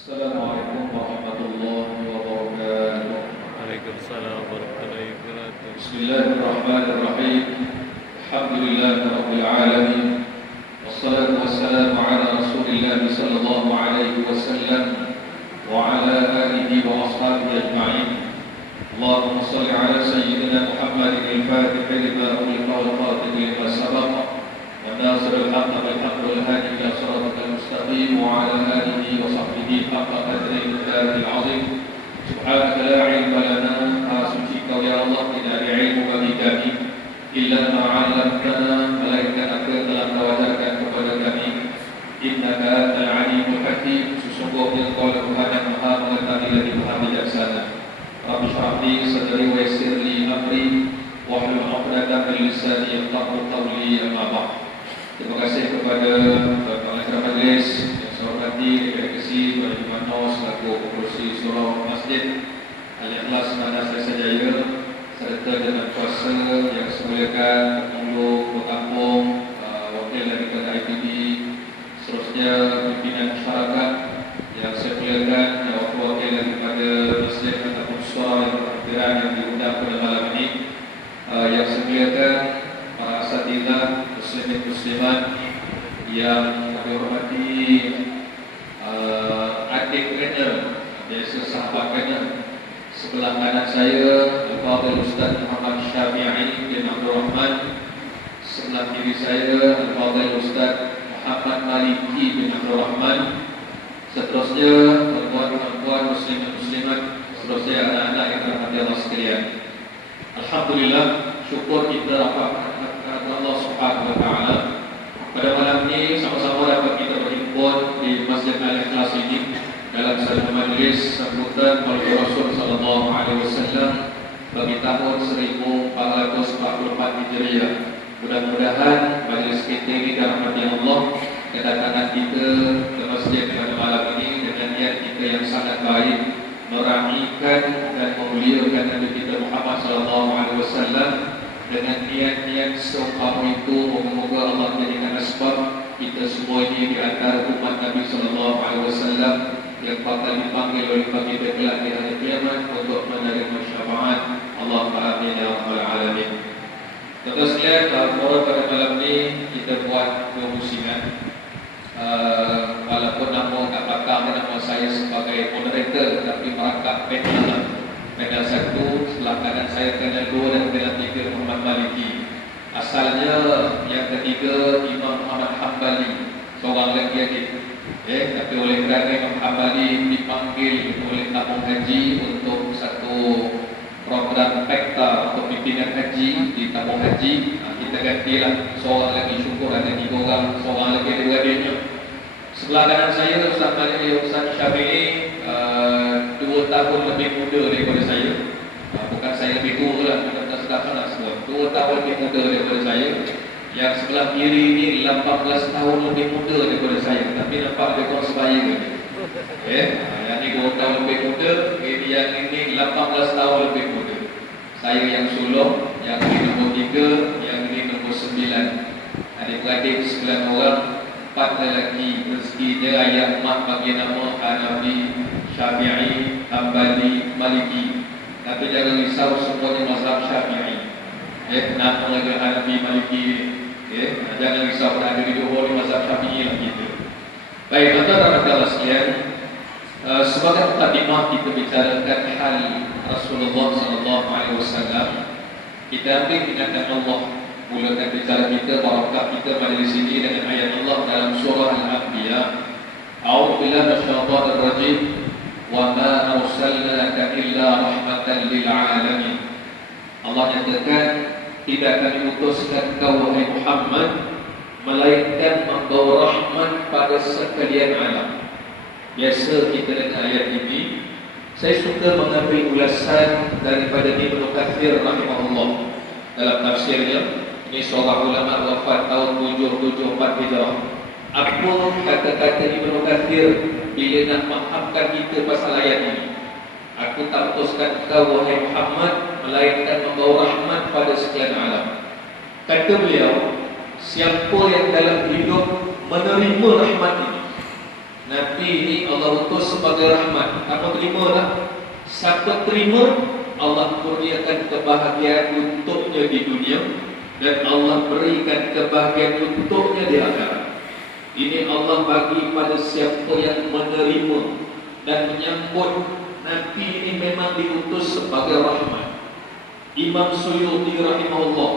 Assalamualaikum warahmatullahi wabarakatuh. Waalaikumsalam warahmatullahi wabarakatuh. Bismillahirrahmanirrahim. Alhamdulillahirabbil alamin. Wassalatu wassalamu ala Rasulillah sallallahu alaihi wasallam wa ala alihi wa ashabihi ajma'in. Allahumma shalli ala sayyidina Muhammadin al-Fatih lima ughliqa wal khatimi lima sabaqa والناصر الحق بالحق والهادي الى صراطك المستقيم وعلى اله وصحبه حق قدره ومقداره العظيم. سبحانك لا علم لنا suci kau ya Allah, tidak ada ilmu bagi kami illa ma 'allamtana, melainkan apa yang telah kau ajarkan kepada kami. Innaka antal alimul hakim, sesungguhnya kau adalah Tuhan yang maha mengetahui lagi maha bijaksana. Rabbi shrah li sadri wa yassir li amri wahlul 'uqdatam min lisani yafqahu qawli, amma ba'd. Terima kasih kepada pengacara majlis yang saya hormati, Direksi Tuan Haji Mano selaku Pengerusi Surau Masjid Al-Ikhlas Manas Desa Jaya, serta dengan kuasa yang saya muliakan Pengelola Kampung, wakil dari Ketua IPB, seterusnya pimpinan masyarakat yang saya muliakan, dan wakil daripada masjid ataupun surau yang berhadiran yang diundang pada malam ini, yang saya muliakan para asatidzah muslimin muslimat yang kami hormati, adik kena, biasa sahabat kena. Sebelah kanan saya Al-Fadhil Ustaz Muhammad Syafi'i bin Abdul Rahman. Sebelah kiri saya Al-Fadhil Ustaz Muhammad Maliki bin Abdul Rahman. Seterusnya tuan-tuan muslimin muslimat, seterusnya anak-anak yang dirahmati Allah sekalian. Alhamdulillah, syukur kita dapat Allah Subhanahu wa taala. Pada malam ini sama-sama dapat kita berhimpun di Masjid Al-Ikhlas ini dalam satu majlis sambutan Maulid Rasul sallallahu alaihi wasallam bagi tahun 1444 Hijriah. Mudah-mudahan majlis kita ini dirahmati Allah, kedatangan kita ke masjid pada malam ini dengan niat kita yang sangat baik, meraihkan dan memuliakan Nabi kita Muhammad sallallahu alaihi wasallam. Dengan niat-niat seumpama itu, moga-moga Allah menjadikan asbab kita semua ini di antara umat Nabi sallallahu alaihi wasallam yang bakal dipanggil oleh Nabi kelak di hari kiamat untuk menerima syafaat. Allahumma amin ya rabbal alamin. Tuan-tuan sekalian, pada malam ini kita buat dua musingan. Walaupun nama tak belakang nama saya sebagai moderator, tapi merangkap panel. Panel 1, sebelah kanan saya panel 2 dan panel 3 Muhammad Maliki. Asalnya yang ketiga Imam Muhammad Hambali, seorang lagi adik. Tapi oleh kerana Imam Hambali dipanggil oleh tabung haji untuk satu program pekta untuk pimpinan haji di tabung haji, kita gantilah seorang lagi, syukur ada 3 orang, seorang lagi ada 2 adiknya. Sebelah kanan saya Ustaz Maliki Ustaz Syafi'i, 2 tahun lebih muda daripada saya. Bukan saya lebih tua lah, kita sedap sangat semua. 2 tahun lebih muda daripada saya. Yang sebelah kiri ini 18 tahun lebih muda daripada saya. Tapi nampak ada kawan sebaya ke? Yang ini 2 tahun lebih muda, yang ini 18 tahun lebih muda. Saya yang sulung, yang ini nombor 3, yang ini nombor 9. Adik-adik 9 orang, 4 lelaki. Rezekinya ayah mak bagi nama Hanafi, Syafi'i, Hambali, Maliki. Tapi jangan risau, semuanya mazhab Syafi'i. Nama lagi Hanafi, Maliki. Jangan risau, ada di dua mazhab Syafi'i lah kita. Baik, tuan-tuan dan sekalian, sebagai mukadimah kita bicarakan hal Rasulullah sallallahu alaihi wasallam. Kita ambil ingatkan Allah. Mulakan bicara kita, barakah kita majlis ini dengan ayat Allah dalam surah Al-Anbiya. A'udzu billahi minasyaitonir rajim. Wa ma arsalnaka illa rahmatan lil alamin. Allah nyatakan, tidak kami utuskan kau wahai Muhammad melainkan membawa rahmat pada sekalian alam. Biasa kita dengan ayat ini, saya suka mengambil ulasan daripada Ibnu Katsir rahimahullah dalam tafsirnya. Ini seorang ulama wafat tahun 774 Hijrah. Apa kata-kata Ibnu Katsir bila nak maafkan kita pasal ayat ini? Aku tak utuskan kau wahai Muhammad melainkan membawa rahmat pada sekalian alam. Kata beliau, siapa yang dalam hidup menerima rahmat ini, Nabi ini Allah utus sebagai rahmat. Kamu terima tak? Siapa terima, Allah kurniakan kebahagiaan untuknya di dunia, dan Allah berikan kebahagiaan untuknya di akhirat. Ini Allah bagi pada siapa yang menerima dan menyambut Nabi ini memang diutus sebagai rahmat. Imam Suyuti rahimahullah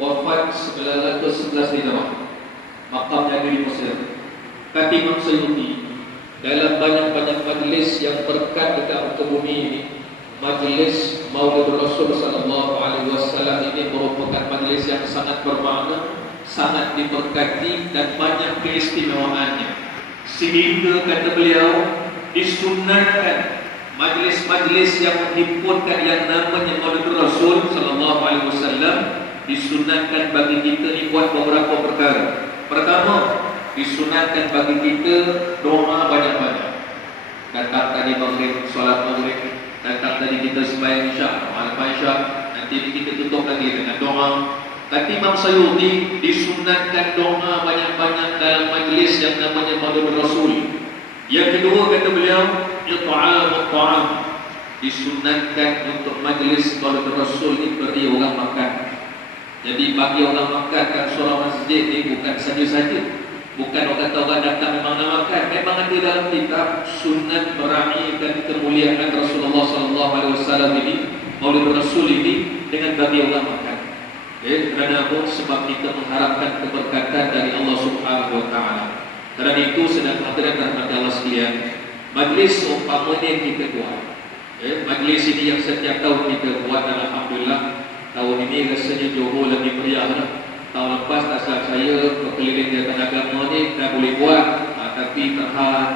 wafat 1911 Hijrah, makamnya di Mesir. Kata Imam Suyuti, dalam banyak-banyak majlis yang berkat dekat muka bumi ini, majlis Maulid Rasul sallallahu alaihi wasallam ini merupakan majlis yang sangat bermakna, sangat diberkati dan banyak keistimewaannya. Sehingga kata beliau, disunatkan majlis-majlis yang menghimpunkan yang namanya Maulid Rasul sallallahu alaihi wasallam, disunatkan bagi kita dibuat beberapa perkara. Pertama, disunatkan bagi kita doa banyak-banyak. Datang tadi maghrib, solat maghrib, datang tadi kita sembahyang isya, al-isya, nanti kita tutup lagi dengan doa. Kata Imam Suyuti, disunatkan doa banyak-banyak dalam majlis yang namanya Maulid Rasul. Yang kedua kata beliau, it'am ta'am, disunatkan untuk majlis Maulid Rasul ini beri orang makan. Jadi bagi orang makan kan surau masjid ni bukan saja-saja, bukan orang kata orang datang memang nak makan. Memang ada dalam kitab sunat meraihkan kemuliaan Rasulullah sallallahu alaihi wasallam ini, Maulid Rasul ini, dengan bagi orang makan. Kerana apa? Sebab kita mengharapkan keberkatan dari Allah Subhanahu wa taala. Kerana itu sedang hadirin rahmat Allah sekalian, majlis umpamanya yang kita buat, majlis ini yang setiap tahun kita buat, dan alhamdulillah tahun ini rasanya Johor lebih meriah lah. Tahun lepas tak salah saya berkeliling jabatan agama ni dah boleh buat, tapi terhad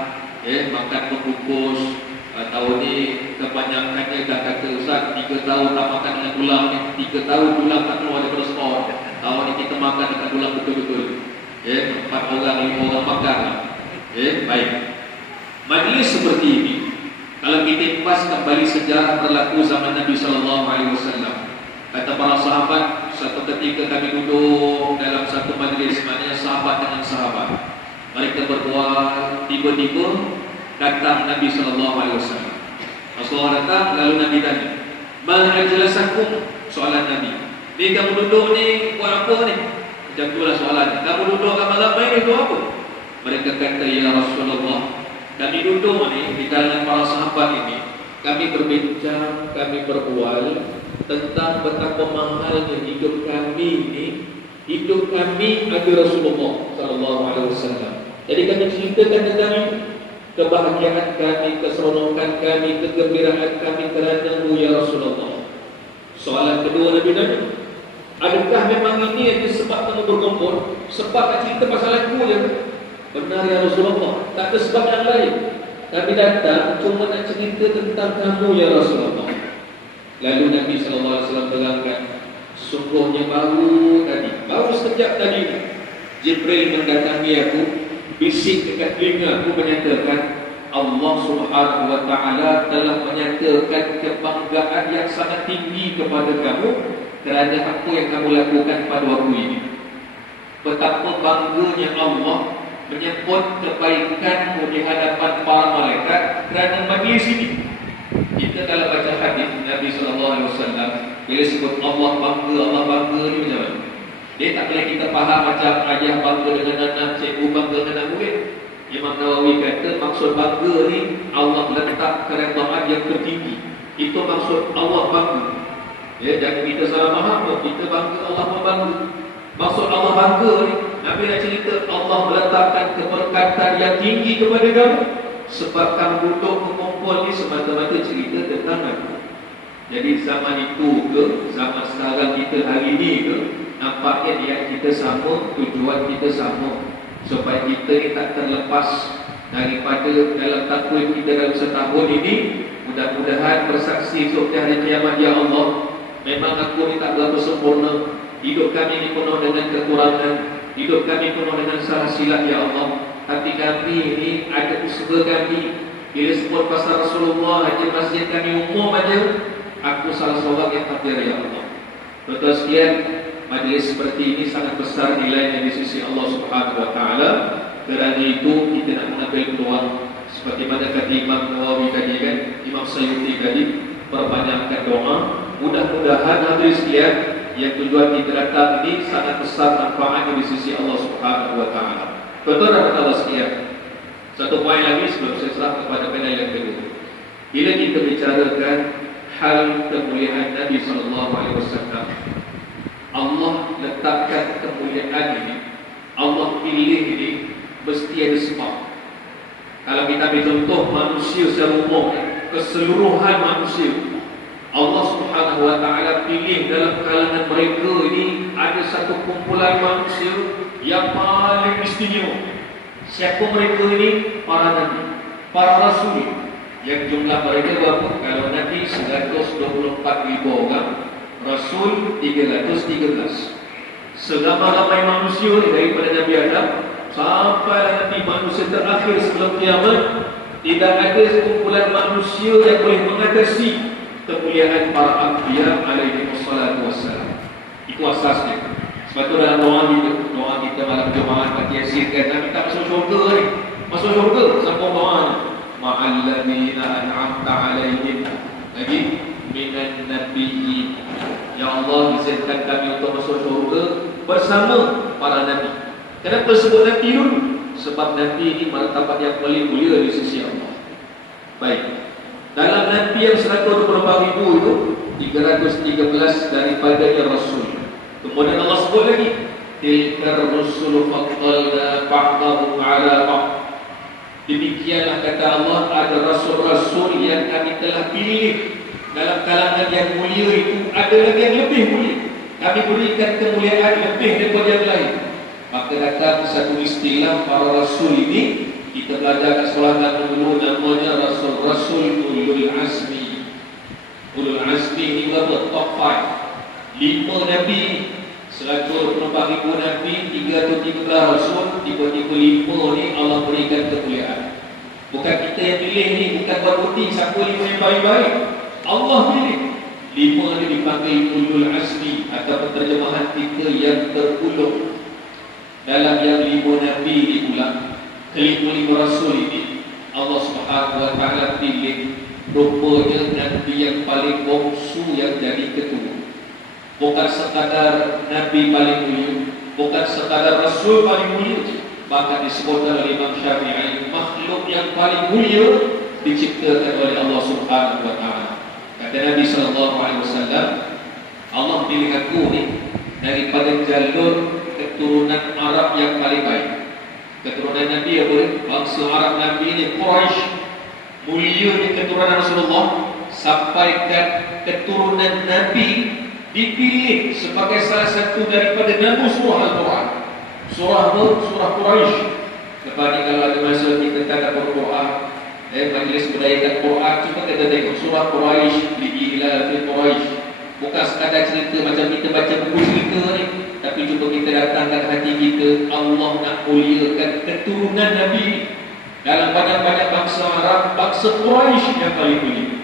makan membungkus. Tahun ni kebanyakannya dah kata, Ustaz 3 tahun tak makan dengan tulang ni, 3 tahun tulang tak keluar daripada store. Tahun ni kita makan dengan tulang betul-betul. 4 orang, 5 orang makan lah. Baik. Majlis seperti ini, kalau kita pas kembali sejarah berlaku zaman Nabi SAW, kata para sahabat, satu ketika kami duduk dalam satu majlis, maknanya sahabat dengan sahabat, mereka berbual, tiba-tiba datang Nabi SAW. Rasulullah datang, lalu Nabi tanya, "Ma ajlasakum?" Soalan Nabi, "Ni kamu duduk ni buat apa ni?" Macam itulah soalan, "Kamu duduk ramai-ramai ni buat apa?" Mereka kata, "Ya Rasulullah, kami duduk ni di kalangan para sahabat ini, kami berbincang, kami berbual tentang betapa mahalnya hidup kami ini. Hidup kami ada Rasulullah sallallahu alaihi wasallam. Jadi kami ceritakan tentang itu, kebahagiaan kami, keseronokan kami, kegembiraan kami kerana-Mu ya Rasulullah." Soalan kedua Nabi tanya, "Adakah memang ini yang sebab kamu berkumpul? Sebab nak cerita pasal aku je?" "Benar ya Rasulullah, tak ada sebab yang lain. Kami datang cuma nak cerita tentang kamu ya Rasulullah." Lalu Nabi SAW terangkan, "Sungguhnya baru sekejap tadi Jibril mendatangi aku, bisik dekat telinga aku menyatakan, Allah Subhanahu wa taala telah menyatakan kebanggaan yang sangat tinggi kepada kamu kerana apa yang kamu lakukan pada waktu ini. Betapa bangganya Allah menyebut kebaikanmu di hadapan para malaikat kerana majlis ini." Kita kalau baca hadis Nabi SAW, bila sebut Allah bangga ni macam mana? Dia tak boleh kita faham macam ayah bangga dengan anak, cikgu bangga dengan anak murid. Imam Nawawi kata maksud bangga ni Allah letak keredaan yang tertinggi. Itu maksud Allah bangga. Jangan kita salah faham, kita bangga Allah pun bangga. Maksud Allah bangga ni, Nabi nak cerita Allah meletakkan keberkatan yang tinggi kepada kamu sebab kamu duduk mengumpul ni semata-mata cerita tentang aku. Jadi zaman itu ke, zaman sekarang kita hari ini ke, nampaknya niat kita sama, tujuan kita sama, supaya kita ni tak terlepas daripada dalam takwil kita dalam setahun ini. Mudah-mudahan bersaksi untuk hari kiamat, ya Allah, memang aku ni tak berapa sempurna, hidup kami ni penuh dengan kekurangan, hidup kami penuh dengan salah silap, ya Allah. Tapi kami ini ada usaha kami. Bila sebut pasal Rasulullah, hanya masjid kami umum aja, aku salah seorang yang takdir, ya Allah. Betul sekian, majlis seperti ini sangat besar nilainya di sisi Allah Subhanahu wa taala. Kerana itu kita nak mengambil peluang Seperti mana kata Imam Nawawi tadi kan, Imam Sayyuti tadi, perbanyakkan doa. Mudah-mudahan hadirin sekalian, yang tujuan kita datang ini sangat besar manfaatnya di sisi Allah Subhanahu wa taala. Betul dan Allah sekalian. Satu poin lagi sebelum saya serah kepada panel yang kedua. Bila kita bicarakan hal kemuliaan Nabi sallallahu alaihi wasallam, Allah letakkan kemuliaan ini, Allah pilih ini mesti ada sebab. Kalau kita ambil contoh manusia secara umum, keseluruhan manusia, Allah Subhanahu wa taala pilih dalam kalangan mereka ini ada satu kumpulan manusia yang paling istimewa. Siapa mereka ini? Para nabi, para rasul. Yang jumlah mereka berapa? Kalau nabi 124,000 orang, rasul 313. Seramai-ramai manusia daripada Nabi Adam sampai nanti manusia terakhir sebelum kiamat, tidak ada sekumpulan manusia yang boleh mengatasi kemuliaan para anbiya alaihi wassalatu wassalam. Itu asasnya. Sebab itu dalam doa kita malam Jumaat Mati Yasin kan, nak minta masuk syurga ni. Masuk syurga, sambung doa ni. Ma'alladina an'amta alaihim. Lagi minan nabiyyin. Ya Allah, izinkan kami untuk masuk syurga bersama para nabi. Kenapa sebut nabi dulu? Sebab nabi ini martabat yang paling mulia di sisi Allah. Baik. Dalam nabi yang 124,000 itu 313 daripada yang rasul. Kemudian Allah sebut lagi, tilkar rusulu faddalna ba'dahum 'ala ba'd. Demikianlah kata Allah, ada rasul-rasul yang kami telah pilih dalam kalangan yang mulia itu, ada lagi yang lebih mulia. Kami berikan kemuliaan lebih daripada yang lain. Maka datang satu istilah para rasul ini, kita belajar kat sekolah dulu, namanya rasul-rasul ulul azmi. Ulul azmi ini berapa? Top 5. 5 nabi, 124,000 nabi, 313 rasul, tiba-tiba 5 ni Allah berikan kemuliaan. Bukan kita yang pilih ni, bukan buat putih siapa 5 yang baik-baik. Allah pilih. 5 ni dipanggil ulul azmi, atau terjemahan kita yang terulung. Dalam yang 5 nabi diulang, kelima-lima rasul ini Allah Subhanahu wa taala pilih rupanya nabi yang paling bongsu yang jadi ketua. Bukan sekadar nabi paling mulia, bukan sekadar rasul paling mulia, bahkan disebutkan oleh Imam Syafi'i, makhluk yang paling mulia diciptakan oleh Allah Subhanahu wa taala. Kata Nabi sallallahu alaihi wasallam, Allah pilih aku ni daripada jalur keturunan Arab yang paling baik. Keturunan Nabi apa ni? Bangsa Arab Nabi ni Quraisy, mulia ni keturunan Rasulullah, sampai ke keturunan Nabi dipilih sebagai salah satu daripada nama surah Al-Quran. Surah apa? Surah Quraisy. Lepas ni kalau ada masa kita tadabbur Quran, majlis berdayakan Quran, cuba kita tengok surah Quraisy, li'ilal fil Quraisy. Bukan sekadar cerita macam kita baca buku cerita ni, tapi cuba kita datangkan hati kita, Allah nak muliakan keturunan Nabi. Dalam banyak-banyak bangsa Arab, bangsa Quraisy yang paling mulia.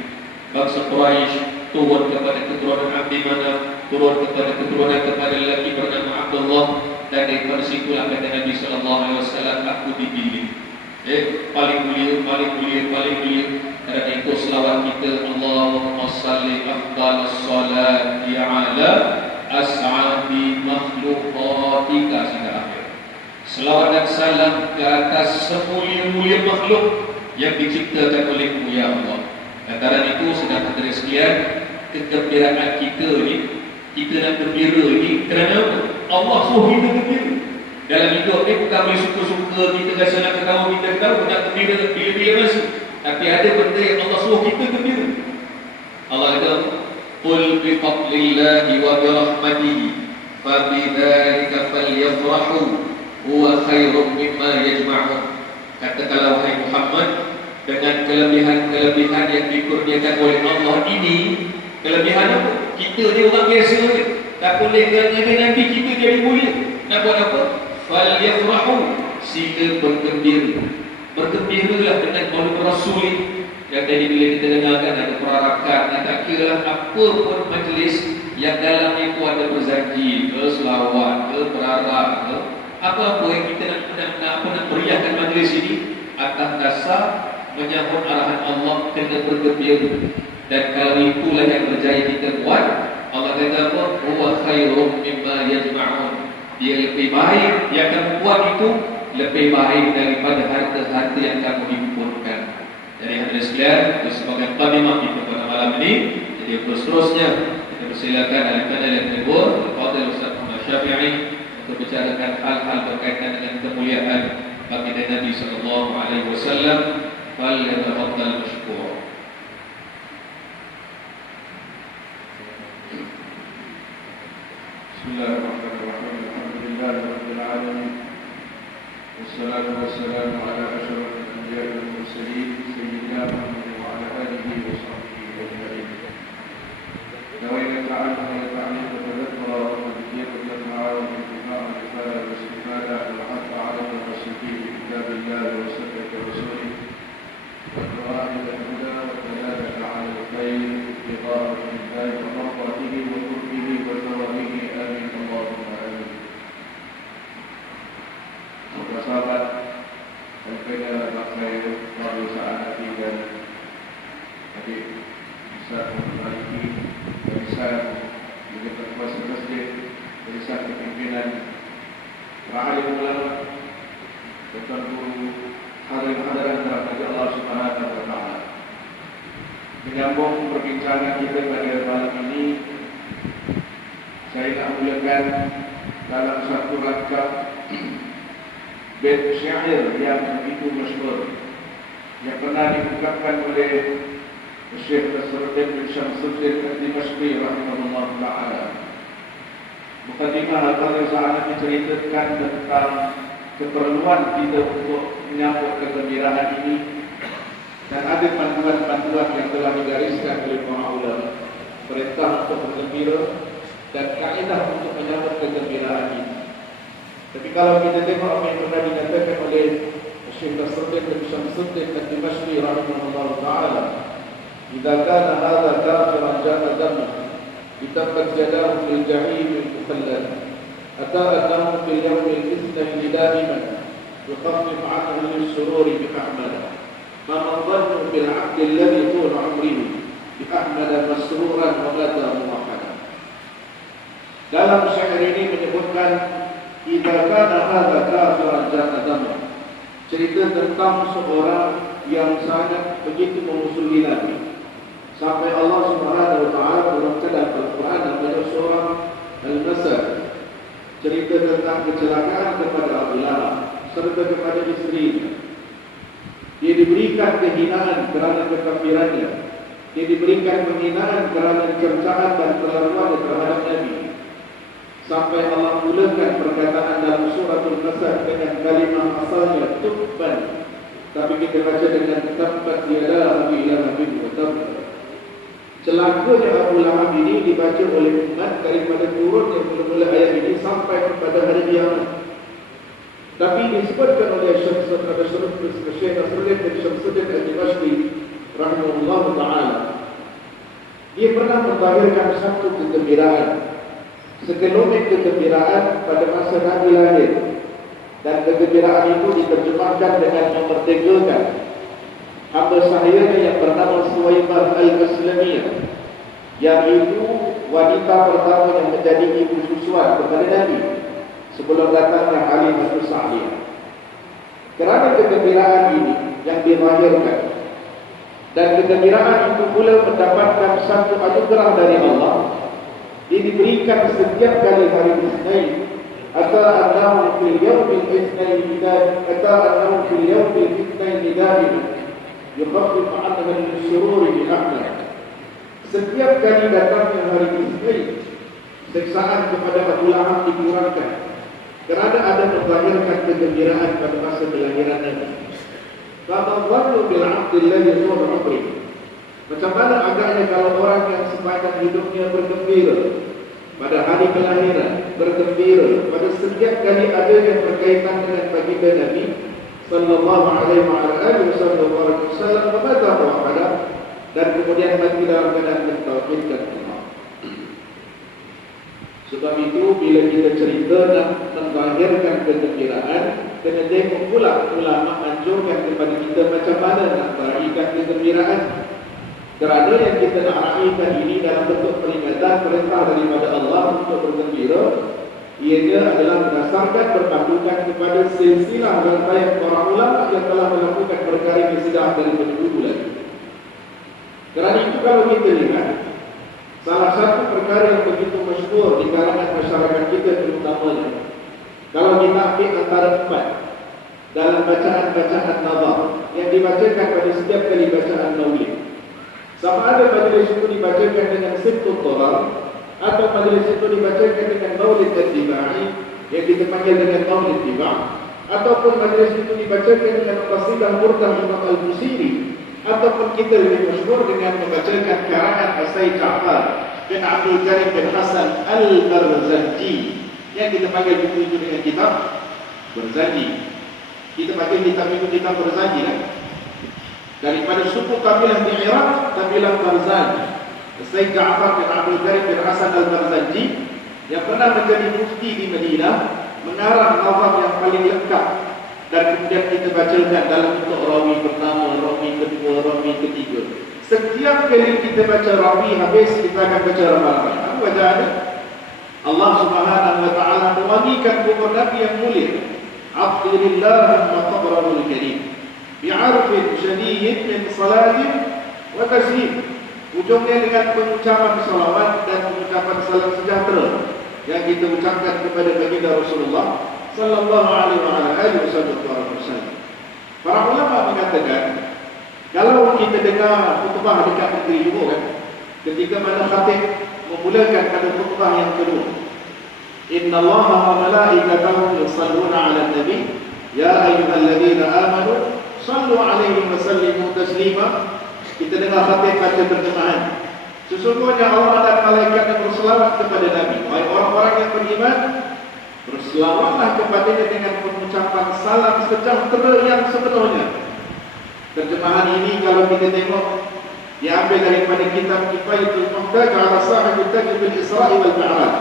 Bangsa Quraisy turun kepada keturunan Abdi Manaf, turun kepada lelaki bernama Abdullah, dan daripada situlah kata Nabi sallallahu alaihi wasallam, aku dipilih. Paling mulia. Kerana itu selawat kita, Allahumma salli afdalas salati ala as'adi makhluqatika sehingga akhir. Selawat dan salam ke atas semulia-mulia makhluk yang diciptakan oleh-Mu ya Allah. Antara itu sedang terus sekian, kegembiraan kita ni, kita nak gembira ni kerana Allah suruh kita gembira. Dalam hidup ni bukan boleh suka-suka, kita rasa nak ketawa, kita tahu nak gembira bila-bila masa. Tapi ada benda yang Allah suruh kita gembira. Allah kata, qul bi fadlillahi wa bi rahmatihi fa bidzalika falyafrahu huwa khairum mimma yajma'un. Katakanlah wahai Muhammad, dengan kelebihan-kelebihan yang dikurniakan oleh Allah ini. Kelebihan apa? Kita ni orang biasa je, tak boleh kerana Nabi kita jadi mulia. Nak buat apa? Falyafrahu, sila bergembira. Bergembiralah dengan maulid Rasul. Yang tadi bila kita dengarkan ada perarakan, tak kira apa pun majlis yang dalam itu ada berzanji, ke selawat, ke berharap, apa-apa yang kita nak meriahkan majlis ini, atas dasar menyambut arahan Allah kena bergembira. Dan kalau itulah yang berjaya kita buat, Allah kata apa? Huwa khairum mimma yajma'un. Dia lebih baik, yang kamu buat itu lebih baik daripada harta-harta yang kamu himpunkan. Jadi hadirin sekalian, itu sebagai qadimah kita pada malam ini. Jadi terus-terusnya kita persilakan ahli-ahli yang berhubung kepada Ustaz Muhammad Syafi'i untuk bicarakan hal-hal berkaitan dengan kemuliaan baginda Nabi sallallahu alaihi wasallam. Falyatafaddal mashkur. Bismillahirrahmanirrahim. Alhamdulillahirabbil alamin. Wassalatu wassalamu ala asyrafil anbiya'i wal mursalin sayyidina Muhammad wa ala alihi wa sahbihi ajma'in. Nawaina ta'ala wa ta'ala tadhakkara wa dhikra al-ma'arif intifa'a al-ifada wa istifada wal 'atfa 'ala al-rasulin bi kitabillah wa sunnati rasulih wa qira'ati al-huda wa taladata 'ala al-khair ibtigha'a billahi wa mardatihi wa qurbihi wa thawabihi. Amin Allahumma amin. Para sahabat Al-Qaeda Bakhir Baru Sa'anati dan adik Ustaz Maliki Barisan juga terkuasa masjid Barisan kepimpinan para alim ulama dan guru hadirin rahmati Allah Subhanahu wa taala. Menyambung perbincangan kita pada malam ini, saya nak mulakan dalam satu rangkap bait syair yang begitu masyhur yang pernah diungkapkan oleh Syekh Nasruddin bin Syamsuddin Ad-Dimashqi rahimahullah ta'ala. Muqaddimah al-Qadri Sa'ana menceritakan tentang keperluan kita untuk menyambut kegembiraan ini, dan ada panduan-panduan yang telah digariskan oleh para ulama, perintah untuk bergembira dan kaedah untuk menyambut kegembiraan ini. Tapi kalau kita tengok apa yang pernah dinyatakan oleh Syekh Nasruddin bin Syamsuddin Ad-Dimashqi rahimahullah ta'ala, "Idza kana hadza kafiran ja'a damu bitabbat yadahu fil jahim al-mukhallad ata annahu fil yawm al-ithnain da'iman yukhaffif 'anhu lis-surur bi ahmad ma dhannu bil 'abd alladhi tul 'umrihi bi ahmad masruran wa mata muwahhadan." Dalam syair ini menyebutkan idza kana hadza kafiran ja'a damu, cerita tentang seorang yang sangat begitu memusuhi Nabi, sampai Allah Subhanahu wa taala berfirman dalam Al-Quran kepada seorang Al-Masad, cerita tentang kecelakaan kepada Abu Lahab serta kepada isterinya. Dia diberikan kehinaan kerana kekafirannya, dia diberikan penghinaan kerana cercaan dan kelakuannya terhadap Nabi, sampai Allah mulakan perkataan dalam suratul Masad dengan kalimah asalnya tubban, tapi kita baca dengan tabbat yada Abi Lahab wa tabb. Celakanya Abu Lahab ini dibaca oleh umat daripada turunnya mula-mula ayat ini sampai kepada hari kiamat. Tapi disebutkan oleh Syekh Nasruddin bin Syamsuddin Ad-Dimashqi rahimahullah ta'ala, dia pernah mentahirkan satu kegembiraan, sekelumit kegembiraan pada masa Nabi lahir, dan kegembiraan itu diterjemahkan dengan memerdekakan hamba sahayanya yang bernama Suwaibah Al-Aslamiyah, yang itu wanita pertama yang menjadi ibu susuan kepada Nabi sebelum datangnya Halimatus Sa'diyah. Kerana kegembiraan ini yang dilahirkan, dan kegembiraan itu pula mendapatkan satu anugerah dari Allah, dia diberikan setiap kali hari Isnin, atau annahu fil yawmil itsnain atau annahu fil yawmil itsnain daim yukhaffif 'anhu al-surur bi ahmad. Setiap kali datangnya hari Isnin, siksaan kepada Abu Lahab dikurangkan kerana ada melahirkan kegembiraan pada masa kelahiran Nabi. Kama dhannu bil 'abd alladhi tul 'umri. Macam mana agaknya kalau orang yang sepanjang hidupnya bergembira pada hari kelahiran, bergembira pada setiap kali ada yang berkaitan dengan baginda Nabi sallallahu alaihi wasallam, dan kemudian mati dalam keadaan mentauhidkan Allah. Sebab itu bila kita cerita dan melahirkan kegembiraan, kena tengok pula ulama anjurkan kepada kita macam mana nak kegembiraan. Kerana yang kita nak raikan ini dalam bentuk peringatan perintah daripada Allah untuk bergembira, ianya adalah berdasarkan berpandukan kepada silsilah rantaian para ulama yang telah melakukan perkara ini sejak dari dulu lagi. Kerana itu kalau kita lihat, salah satu perkara yang begitu masyhur di kalangan masyarakat kita terutamanya, kalau kita ambil antara 4 dalam bacaan-bacaan nazar yang dibacakan pada setiap kali bacaan maulid, sama ada majlis itu dibacakan dengan Sibtut Torar atau majlis itu dibacakan dengan Maulid Al-Tibai yang kita panggil dengan Maulid Tiba', ataupun majlis itu dibacakan dengan Qasidah Burdah Imam Al-Busiri, ataupun kita lebih masyhur dengan membacakan karangan Sayyid Ja'far bin Abdul Karim bin Hasan Al-Barzanji yang kita panggil buku itu dengan kitab Barzanji. Kita panggil kitab itu kitab Barzanji kan? Daripada suku kabilah di Iraq, kabilah Barzanji. Sayyid Ja'far bin Abdul Karim bin Hasan Al-Barzanji yang pernah menjadi mufti di Madinah mengarang nazam yang paling lengkap dan kemudian kita bacakan dalam bentuk rawi pertama, rawi kedua, rawi ketiga. Setiap kali kita baca rawi habis, kita akan baca ramai-ramai. Apa bacaannya? Allah Subhanahu wa taala mewangikan umur Nabi yang mulia. Abdulillah maqabrul karim bi'arfin syadid min salatin wa taslim. Ujungnya dengan pengucapan salawat dan pengucapan salam sejahtera yang kita ucapkan kepada baginda Rasulullah sallallahu alaihi wasallam. Para ulama mengatakan, kalau kita dengar khutbah dekat negeri Johor kan, ketika mana khatib memulakan pada khutbah yang kedua, innallaha wa malaikatahu yusalluna 'alan nabi ya ayyuhalladzina amanu sallu 'alaihi wa sallimu taslima. Kita dengar khatib baca terjemahan, sesungguhnya Allah dan malaikat yang berselawat kepada Nabi. Wahai orang-orang yang beriman, berselawatlah kepadanya dengan pengucapan salam sejahtera yang sepenuhnya. Terjemahan ini kalau kita tengok diambil daripada kitab Kifayatul Muhtaj ala Sahib Tajib al-Isra'i wal Mi'raj,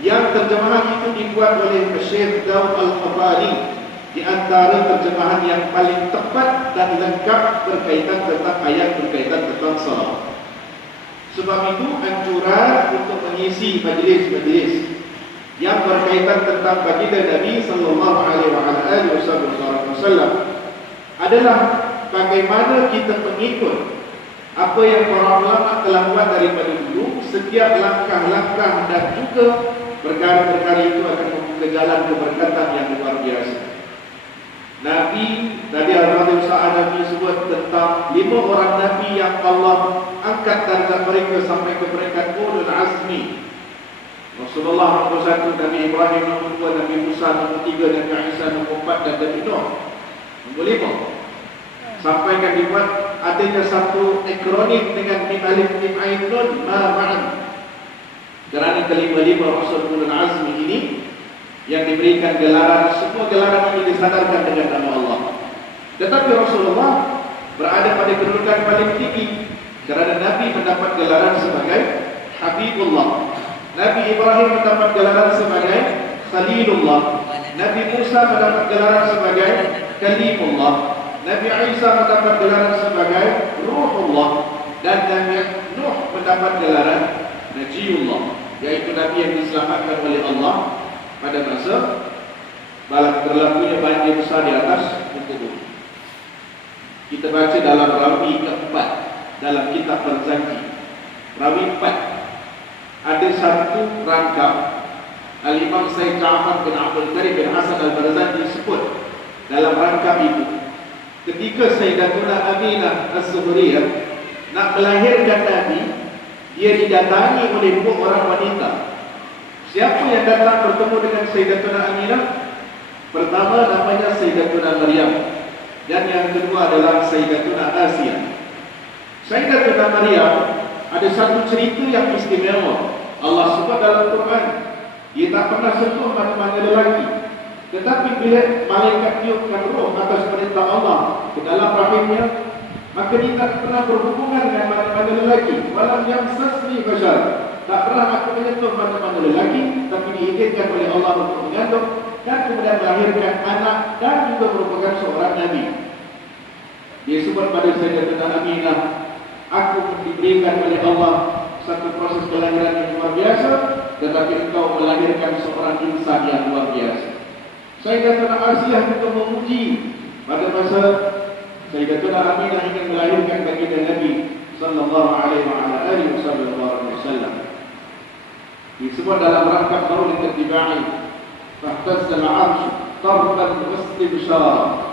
yang terjemahan itu dibuat oleh Syekh Daud Al-Khafari, di antara terjemahan yang paling tepat dan lengkap berkaitan tentang ayat berkaitan tentang salat. Sebab itu anjuran untuk mengisi majlis-majlis yang berkaitan tentang baginda Nabi sallallahu alaihi wasallam adalah bagaimana kita mengikut apa yang para ulama telah buat daripada dulu. Setiap langkah-langkah dan juga perkara-perkara itu akan membuka jalan keberkatan yang luar biasa. Nabi tadi Al-Fatihah Sa'ad Nabi sebut tentang 5 orang Nabi yang Allah angkat darjat mereka sampai ke peringkat ulul azmi. Rasulullah nombor 1, Nabi Ibrahim nombor 2, Nabi Musa nombor 3, Nabi Isa nombor 4 dan Nabi Nuh nombor 5. Sampai kan dibuat adanya satu akronim dengan mim alif mim ain nun ma ma'an. Kerana kelima-lima Rasul ulul azmi ini yang diberikan gelaran, semua gelaran ini disadarkan dengan nama Allah. Tetapi Rasulullah berada pada kedudukan paling tinggi kerana Nabi mendapat gelaran sebagai Habibullah, Nabi Ibrahim mendapat gelaran sebagai Khalilullah, Nabi Musa mendapat gelaran sebagai Kalimullah, Nabi Isa mendapat gelaran sebagai Ruhullah, dan Nabi Nuh mendapat gelaran Najiyullah, yaitu Nabi yang diselamatkan oleh Allah pada masa berlakunya banjir besar di atas muka bumi. Kita baca dalam rawi keempat dalam kitab Barzanji, rawi 4, ada satu rangkap Al-Imam Sayyid Ja'far bin Abdul Karim bin Hasan Al-Barzanji sebut dalam rangkap itu, ketika Sayyidatuna Aminah As-Suhriyah nak melahirkan Nabi, dia didatangi oleh 2 orang wanita. Siapa yang datang bertemu dengan Sayyidatuna Aminah? Pertama namanya Sayyidatuna Maryam, dan yang kedua adalah Sayyidatuna Asiyah. Sayyidatuna Maryam ada satu cerita yang istimewa. Allah sebut dalam Quran, dia tak pernah sentuh mana-mana lelaki, tetapi bila malaikat tiupkan roh atas perintah Allah ke dalam rahimnya, maka dia tak pernah berhubungan dengan mana-mana lelaki. Walam yamsasni bashar, tak pernah aku menyentuh mana-mana lelaki, tapi diizinkan oleh Allah untuk mengandung dan kemudian melahirkan anak dan juga merupakan seorang Nabi. Dia sebut pada Sayyidatina Aminah, aku diberikan oleh Allah satu proses kelahiran yang luar biasa, tetapi engkau melahirkan seorang insan yang luar biasa. Sayyidatina Asiyah juga memuji pada masa Sayyidatina Aminah ingin melahirkan baginda Nabi sallallahu alaihi wasallam. Disebut dalam rangka Maulid Tibai, fahtazza al-'arsy tarban wastibshara.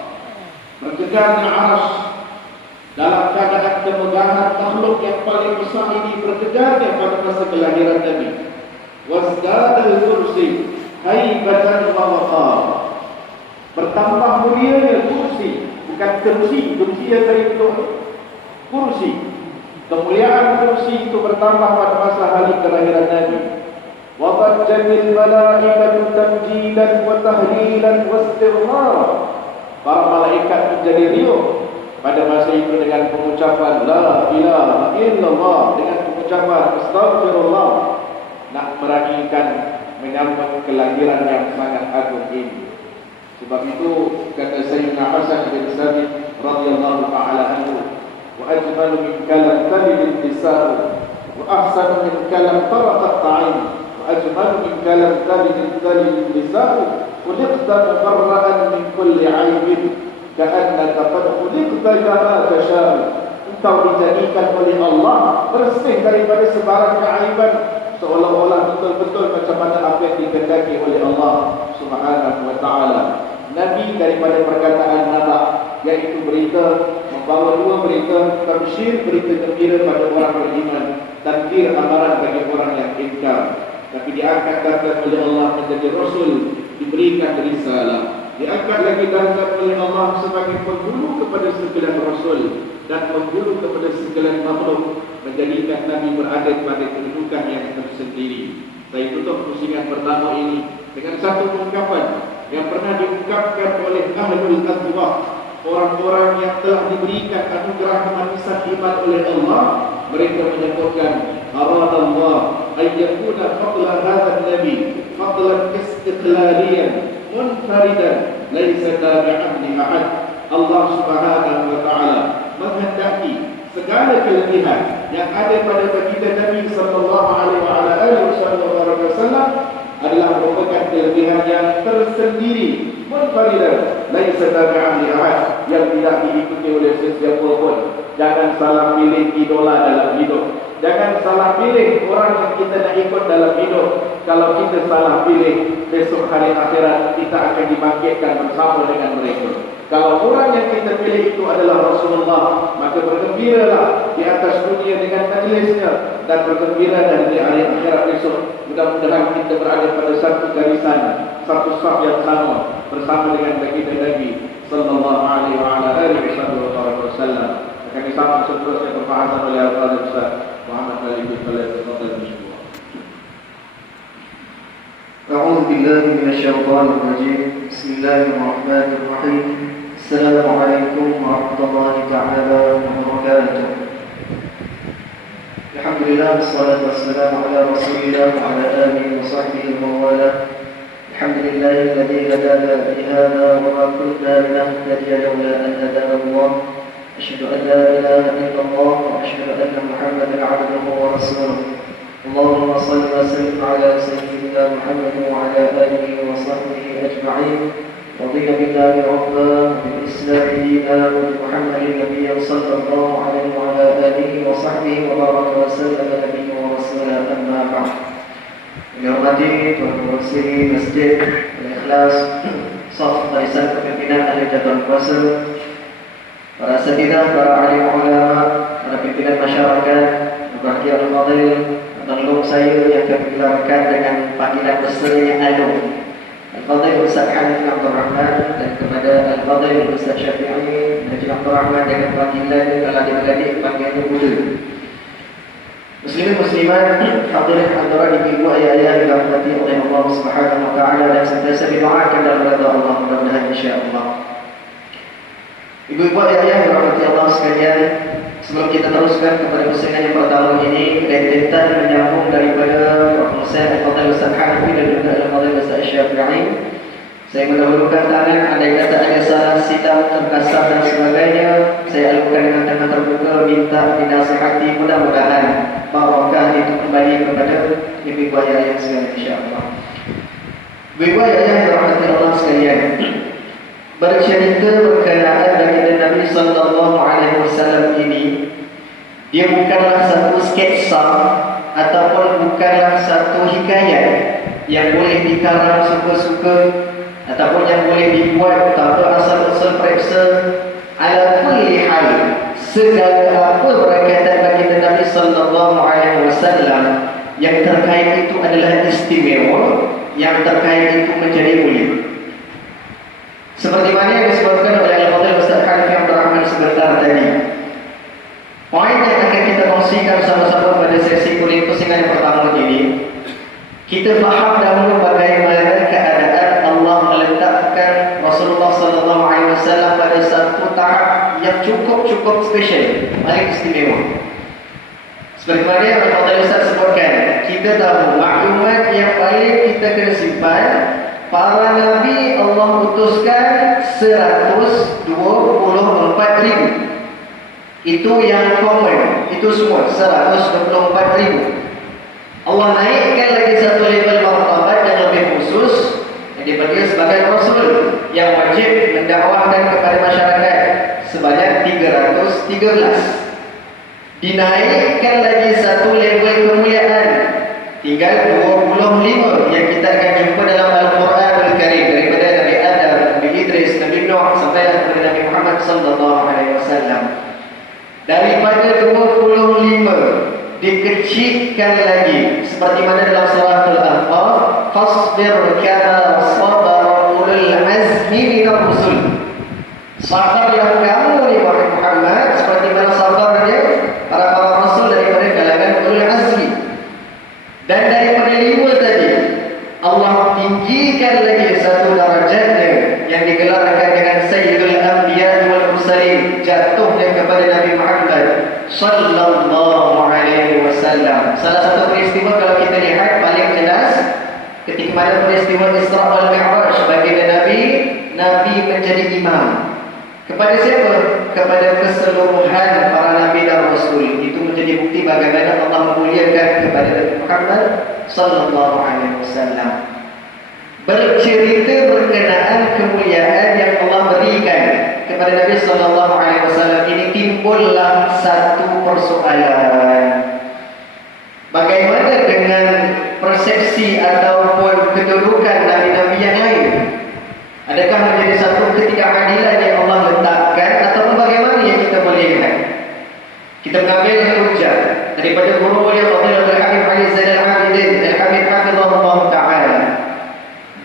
Bergegarnya arsy dalam keadaan kemegahan makhluk yang paling besar ini bergegarnya pada masa kelahiran Nabi. Wasdada al-kursi haibatan wa waqar. Bertambah mulianya kursi, bukan kursi yang dari itu kursi. Kemuliaan kursi itu bertambah pada masa hari kelahiran Nabi. Wa tajjal malaikatu tamjidan wa tahlilan wa istirhara. Para malaikat menjadi riuh pada masa itu dengan pengucapan la ilaha illallah, dengan pengucapan astagfirullah, nak meraihkan menyambut kelahiran yang sangat agung ini. Sebab itu kata Sayyidina Hasan bin Sabit radhiyallahu ta'ala anhu, wa ajmalu min kalam talil nisa'u wa ahsanu min kalam taraqat ta'in wa ajmalu min kalam talil nisa'u khuliqta mubarra'an min kulli 'aibin ka'annaka qad khuliqta kama tasha'u. Engkau dijadikan oleh Allah bersih daripada sebarang keaiban, seolah-olah betul-betul macam mana apa yang dikehendaki oleh Allah Subhanahu wa ta'ala. Nabi daripada perkataan naba, yaitu berita, membawa dua berita, tabsyir, berita gembira pada orang beriman, takdir, amaran bagi orang yang ingkar. Tapi diangkat darjat oleh Allah menjadi Rasul, diberikan risalah. Diangkat lagi darjat oleh Allah sebagai penghulu kepada segala Rasul dan penghulu kepada segala makhluk, menjadikan Nabi berada pada kedudukan yang tersendiri. Saya tutup pusingan pertama ini dengan satu ungkapan yang pernah diungkapkan oleh Ahlul Adwah, orang-orang yang telah diberikan anugerah kemanisan iman oleh Allah. Mereka menyebutkan aradallah ayyakuna fadla hadzal nabi fadlan istiqlaliyan munfaridan laisa tabi'an li ahad. Allah Subhanahu wa ta'ala menghendaki segala kelebihan yang ada pada baginda Nabi sallallahu alaihi wasallam adalah merupakan kelebihan yang tersendiri, munfaridan laisa tabi'an li ahad, yang tidak diikuti oleh sesiapa pun. Jangan salah pilih idola dalam hidup. Jangan salah pilih orang yang kita nak ikut dalam hidup. Kalau kita salah pilih, besok hari akhirat kita akan dibangkitkan bersama dengan mereka. Kalau orang yang kita pilih itu adalah Rasulullah, maka bergembiralah di atas dunia dengan majlisnya dan bergembira dan di hari akhirat besok. Mudah-mudahan kita berada pada satu garisan, satu saf yang sama bersama dengan baginda Nabi sallallahu alaihi wasallam. Akan disambung seterusnya pembahasan oleh Al-Fadhil Ustaz Muhammad Ali bin Khalid Al-Fadhil. أعوذ بالله من الشيطان الرجيم. بسم الله الرحمن الرحيم. السلام عليكم ورحمة الله تعالى وبركاته. الحمد لله والصلاة والسلام على رسول الله وعلى آله وصحبه ومن والاه. الحمد لله الذي هدانا لهذا وما كنا لنهتدي لولا أن هدانا الله. أشهد أن لا إله إلا الله وأشهد أن محمدا عبده ورسوله. اللهم صل وسلم على سيدنا محمد وعلى آله وصحبه أجمعين. رضي بالله ربا وبالإسلام دينا وبمحمد نبيا صلى الله عليه وعلى آله وصحبه وبارك وسلم نبيا ورسولا. أما بعد. Dihormati Tuan Pengurusi Masjid Al-Ikhlas, Saf Barisan Kepimpinan Ahli Jatuh Kuasa, para asatidzah, para alim ulama, para pimpinan masyarakat, berbahagia Al-Fadhil, penelung saya yang digelarkan dengan panggilan besar yang agung, Al-Fadhil Ustaz Hanif Abdul Rahman, dan kepada Al-Fadhil Ustaz Syafi'i Haji Abdul Rahman dengan panggilan adik-adik panggilan muda. Muslimin muslimat, hadirin hadirat ibu ayah yang dirahmati oleh Allah Subhanahu wa taala dan sentiasa didoakan dalam redha Allah, mudah-mudahan insyaallah. Ibu-ibu ayah yang dirahmati Allah sekalian, sebelum kita teruskan kepada pusingan yang pertama ini, rentetan menyambung daripada Al-Fadhil Ustaz Hanafi dan juga Al-Fadhil Ustaz Syafi'i, Saya mendahulukan tangan, andai kata ada salah silap, terkasar dan sebagainya, saya alukan dengan tangan terbuka, minta dinasihati, mudah-mudahan barakah itu kembali kepada ibu ayah yang sekalian, insyaAllah. Ibu ayah yang dirahmati Allah sekalian, bercerita berkenaan dari Nabi Sallallahu Alaihi Wasallam ini, dia bukanlah satu sketsa ataupun bukanlah satu hikayat yang boleh dikarang suka-suka ataupun yang boleh dibuat tanpa asal-usul periksa. Ala kulli hal, segala apa berkaitan baginda Nabi Sallallahu Alaihi Wasallam yang terkait itu adalah istimewa, yang terkait itu menjadi mulia. Seperti mana yang disebutkan oleh Al-Fadhil Ustaz Hanif Abdul Rahman sebentar tadi. Poin yang akan kita kongsikan sama-sama pada sesi kuliah pusingan yang pertama ini, kita faham dahulu bagaimana keadaan Allah meletakkan Rasulullah Sallallahu Alaihi Wasallam pada satu tahap yang cukup spesial, paling istimewa. Seperti mana yang Al-Fadhil Ustaz sebutkan, kita tahu maklumat yang paling kita kena simpan, para Nabi Allah utuskan 124,000. Itu yang common, itu semua 124,000. Allah naikkan lagi satu level martabat yang lebih khusus, yang dipanggil sebagai Rasul yang wajib mendakwahkan kepada masyarakat sebanyak 313. Dinaikkan lagi satu level kemuliaan, tinggal 25 yang kita akan jumpa dalam Al-Quran Al-Karim, daripada Nabi Adam, Nabi Idris, Nabi Nuh sampai kepada Nabi Muhammad Sallallahu Alaihi Wasallam. Daripada 25 dikecilkan lagi, seperti mana dalam surah Al-Ahqaf, fasbir kama sabara ulul azmi minar rusul. Sabarlah kamu ni Muhammad seperti mana sabarnya para rasul daripada kalangan ulul azmi. Dan daripada 5 tadi, Allah tinggikan lagi satu darajatnya yang digelarkan dengan Sayyidul Anbiya wal Mursalin, jatuhnya kepada Nabi Muhammad Sallallahu Alaihi Wasallam. Salah satu peristiwa kalau kita lihat paling jelas ketika pada peristiwa Isra wal Mi'raj, baginda Nabi menjadi imam. Kepada siapa? Kepada keseluruhan para Nabi dan Rasul. Itu menjadi bukti bagaimana Allah memuliakan kepada Nabi Muhammad Sallallahu Alaihi Wasallam. Bercerita berkenaan kemuliaan yang Allah berikan kepada Nabi Sallallahu Alaihi Wasallam ini, timbullah satu persoalan. Bagaimana dengan persepsi ataupun kedudukan Nabi-Nabi yang lain? Adakah menjadi satu ketidakadilan yang Allah letakkan, ataupun bagaimana yang kita boleh lihat? Kita mengambil hujah daripada guru mulia Fadil Al-Habib Ali Zainal Abidin Al-Habib Hafizahullah Ta'ala.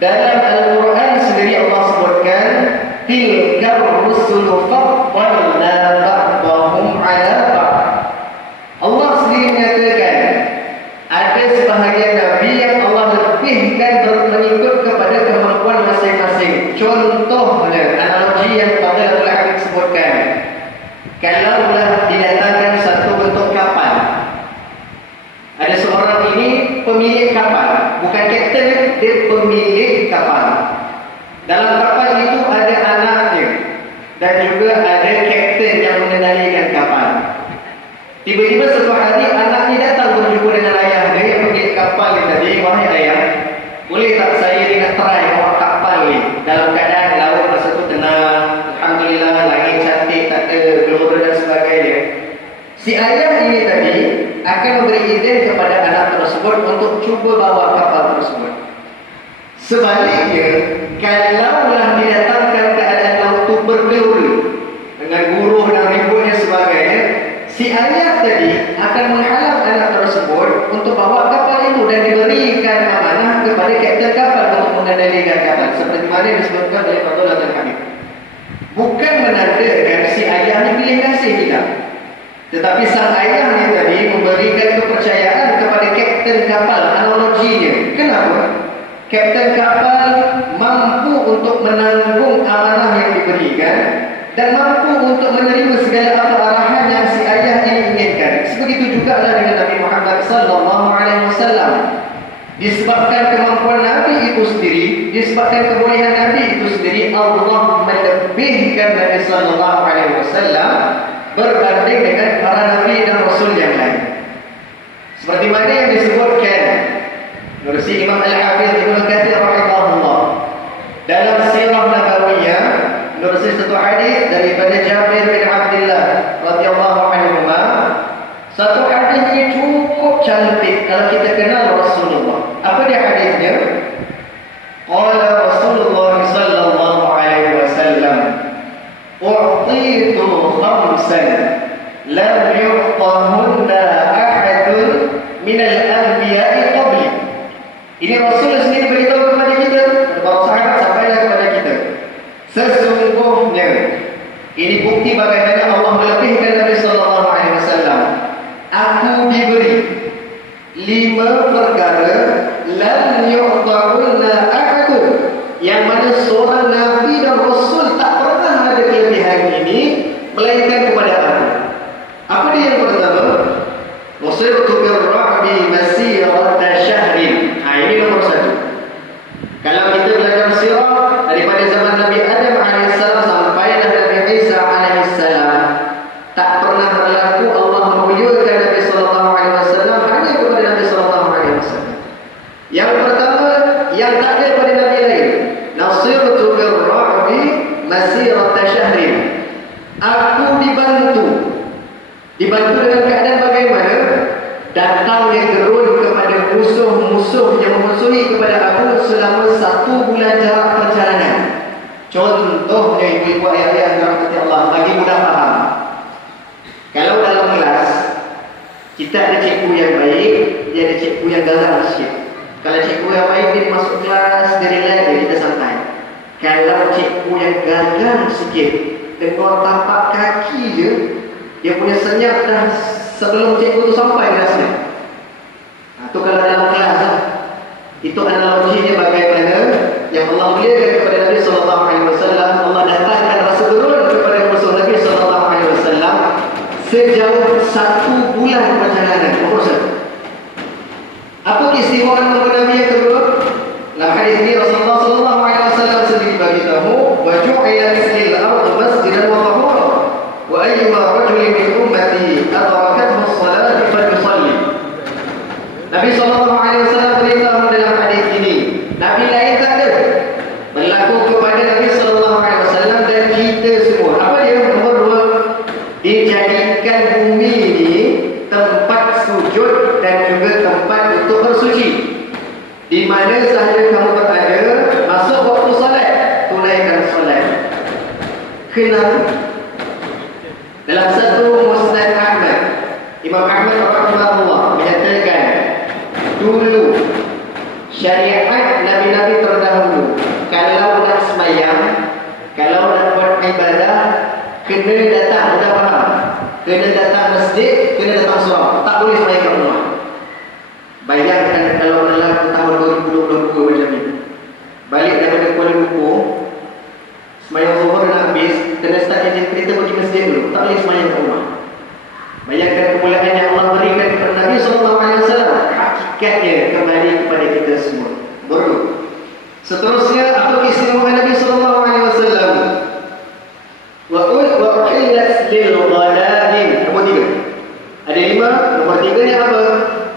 Dalam Al-Quran sendiri Allah sebutkan, tilkar rusulu faddalna ba'dahum ala ba'd. Allah sendiri menyatakan ada sebahagian Nabi yang Allah lebihkan mengikut kepada kemampuan masing-masing. Contohnya analogi yang Fadil Al-Habib sebutkan, kalaulah didatangkan satu bentuk kapal, ada seorang ini pemilik kapal, bukan kapten, dia pemilik kapal. Dalam kapal itu ada anaknya dan juga ada kapten yang mengendalikan kapal. Tiba-tiba suatu hari anak ni datang berjumpa dengan ayah dia yang pemilik kapal ni tadi. Wahai ayah, boleh tak saya ni nak try bawa kapal ni dalam keadaan laut masa tu tenang, alhamdulillah, langit cantik, tak ada gelora dan sebagainya. Si ayah ini tadi akan memberi izin kepada anak tersebut untuk cuba bawa kapal tersebut. Sebaliknya, kalaulah didatangkan keadaan laut itu bergelora dengan guruh dan ributnya sebagainya, si ayah tadi akan menghalang anak tersebut untuk bawa kapal itu dan diberikan amanah kepada kapten kapal untuk mengendalikan kapal, seperti mana disebutkan oleh Fadil Al-Habib. Bukan menandakan si ayah ini pilih kasih tidak, tetapi sang ayah ini tadi memberikan kepercayaan kepada kapten kapal. Analoginya, kenapa? Kapten kapal mampu untuk menanggung amanah yang diberikan dan mampu untuk menerima segala apa arahan yang si ayah ini inginkan. Sebegitu juga dengan Nabi Muhammad Sallallahu Alaihi Wasallam. Disebabkan kemampuan Nabi itu sendiri, disebabkan kebolehan Nabi itu sendiri, Allah melebihkan Nabi sallallahu alaihi wasallam berbanding dengan para nabi dan rasul yang lain. Seperti mana yang disebutkan menurut Imam Al-Hafiz Ibnu Katsir rahimahullah dalam Sirah Nabawiyah, menurut satu hadis daripada Jabir bin Abdullah radhiyallahu anhu, satu hadis ini cukup cantik kalau kita kenal Rasulullah. Apa dia hadisnya? Qala Rasulullah sallallahu alaihi wasallam, "U'titu khamsan lam yu'tahunna ahadun min al-anbiya'i qabli." Ini Rasul sendiri beritahu kepada kita, kepada para sahabat sampailah kepada kita. Sesungguhnya ini bukti bagaimana Allah melebihkan Nabi sallallahu alaihi wasallam. Aku diberi 5 perkara lam yu'tahunna ahadun, yang mana seorang nabi dan rasul tak pernah ada kelebihan ini melainkan kepada aku. Apa dia yang pertama? Wasirtu birra'bi masirata syahrin. Ini nomor 1. Kalau kita belajar sirah daripada zaman Nabi Adam alaihissalam sampai Nabi Isa alaihissalam, tak pernah berlaku Allah memuliakan Nabi sallallahu alaihi wasallam hanya kepada Nabi sallallahu alaihi wasallam. Yang pertama yang tak ada pada nabi lain, nasirtu birra'bi masirata syahrin. Aku dibantu dengan keadaan bagaimana? Datangnya gerun kepada musuh-musuh yang memusuhi kepada aku selama 1 bulan jarak perjalanan. Contohnya ibu-ibu ayah-ayah yang dirahmati Allah, bagi mudah faham. Kalau dalam kelas kita ada cikgu yang baik, dia ada cikgu yang garang sikit. Kalau cikgu yang baik dia masuk kelas, dia relax, kita santai. Kalau cikgu yang garang sikit, dengar tapak kaki je, dia punya senyap dah sebelum cikgu tu sampai kelasnya. Itu kalau dalam kelas lah. Itu analoginya bagaimana yang Allah muliakan kepada Nabi sallallahu alaihi wasallam, Allah datangkan rasa gerun kepada musuh Nabi sallallahu alaihi wasallam sejauh 1 bulan perjalanan. Nomor 1. Apa keistimewaan nomor Nabi yang kedua? Dalam hadis ini Rasulullah sallallahu alaihi wasallam sendiri bagi tahu, wa ju'ila lisil ardh masjidan wa tahura, wa ayyuma rajulin min ummati adrakathu as-salat falyusalli. Nabi sallallahu alaihi wasallam beritahu dalam hadis ini, nabi lain tak ada, berlaku kepada Nabi sallallahu alaihi wasallam dan kita semua. Apa dia? Nomor 2, dijadikan bumi ini tempat sujud dan juga tempat untuk bersuci. Di mana sahaja kamu berada, masuk waktu solat, tunaikan solat. Kenapa? Dalam satu Musnad Ahmad, Imam Ahmad rahimahullah menyatakan, dulu syariat nabi-nabi terdahulu, kalau nak sembahyang, kalau nak buat ibadah, kena datang, mudah faham, kena datang masjid, kena datang surau, tak boleh sembahyang kat rumah. Bayangkan kalau dalam tahun 2022 macam ni, balik daripada Kuala Lumpur, sembahyang zuhur nak habis, kena start engine kereta pergi masjid dulu, tak boleh sembahyang kat rumah. Bayangkan kemuliaan yang Allah berikan kepada Nabi SAW. Hakikatnya kembali kepada kita semua. Baru. Seterusnya, apa keistimewaan Nabi SAW? Wa uhillat lil ghanaim. Nombor 3. Ada 5. Nombor 3 ni apa?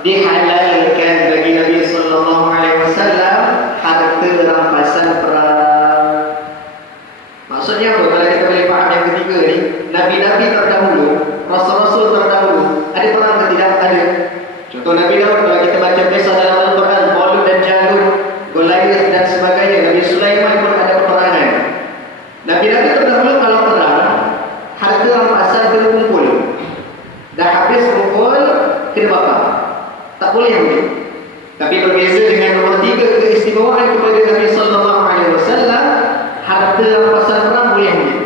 Dihalalkan bagi Nabi SAW harta rampasan perang. Maksudnya apa? Kalau kita boleh faham yang ketiga ni, nabi-nabi terdahulu, rasul-rasul terdahulu, ada perang ke tidak? Ada. Contoh Nabi Daud, kalau kita baca kisah dalam Al-Quran, Talut dan Jalut, Goliath dan sebagainya. Nabi Sulaiman pun ada peperangan. Nabi-nabi terdahulu kalau perang, harta rampasan kena kumpul. Dah habis kumpul, kena bakar. Tak boleh ambil. Tapi berbeza dengan nomor 3, keistimewaan kepada Nabi SAW, harta rampasan perang boleh ambil.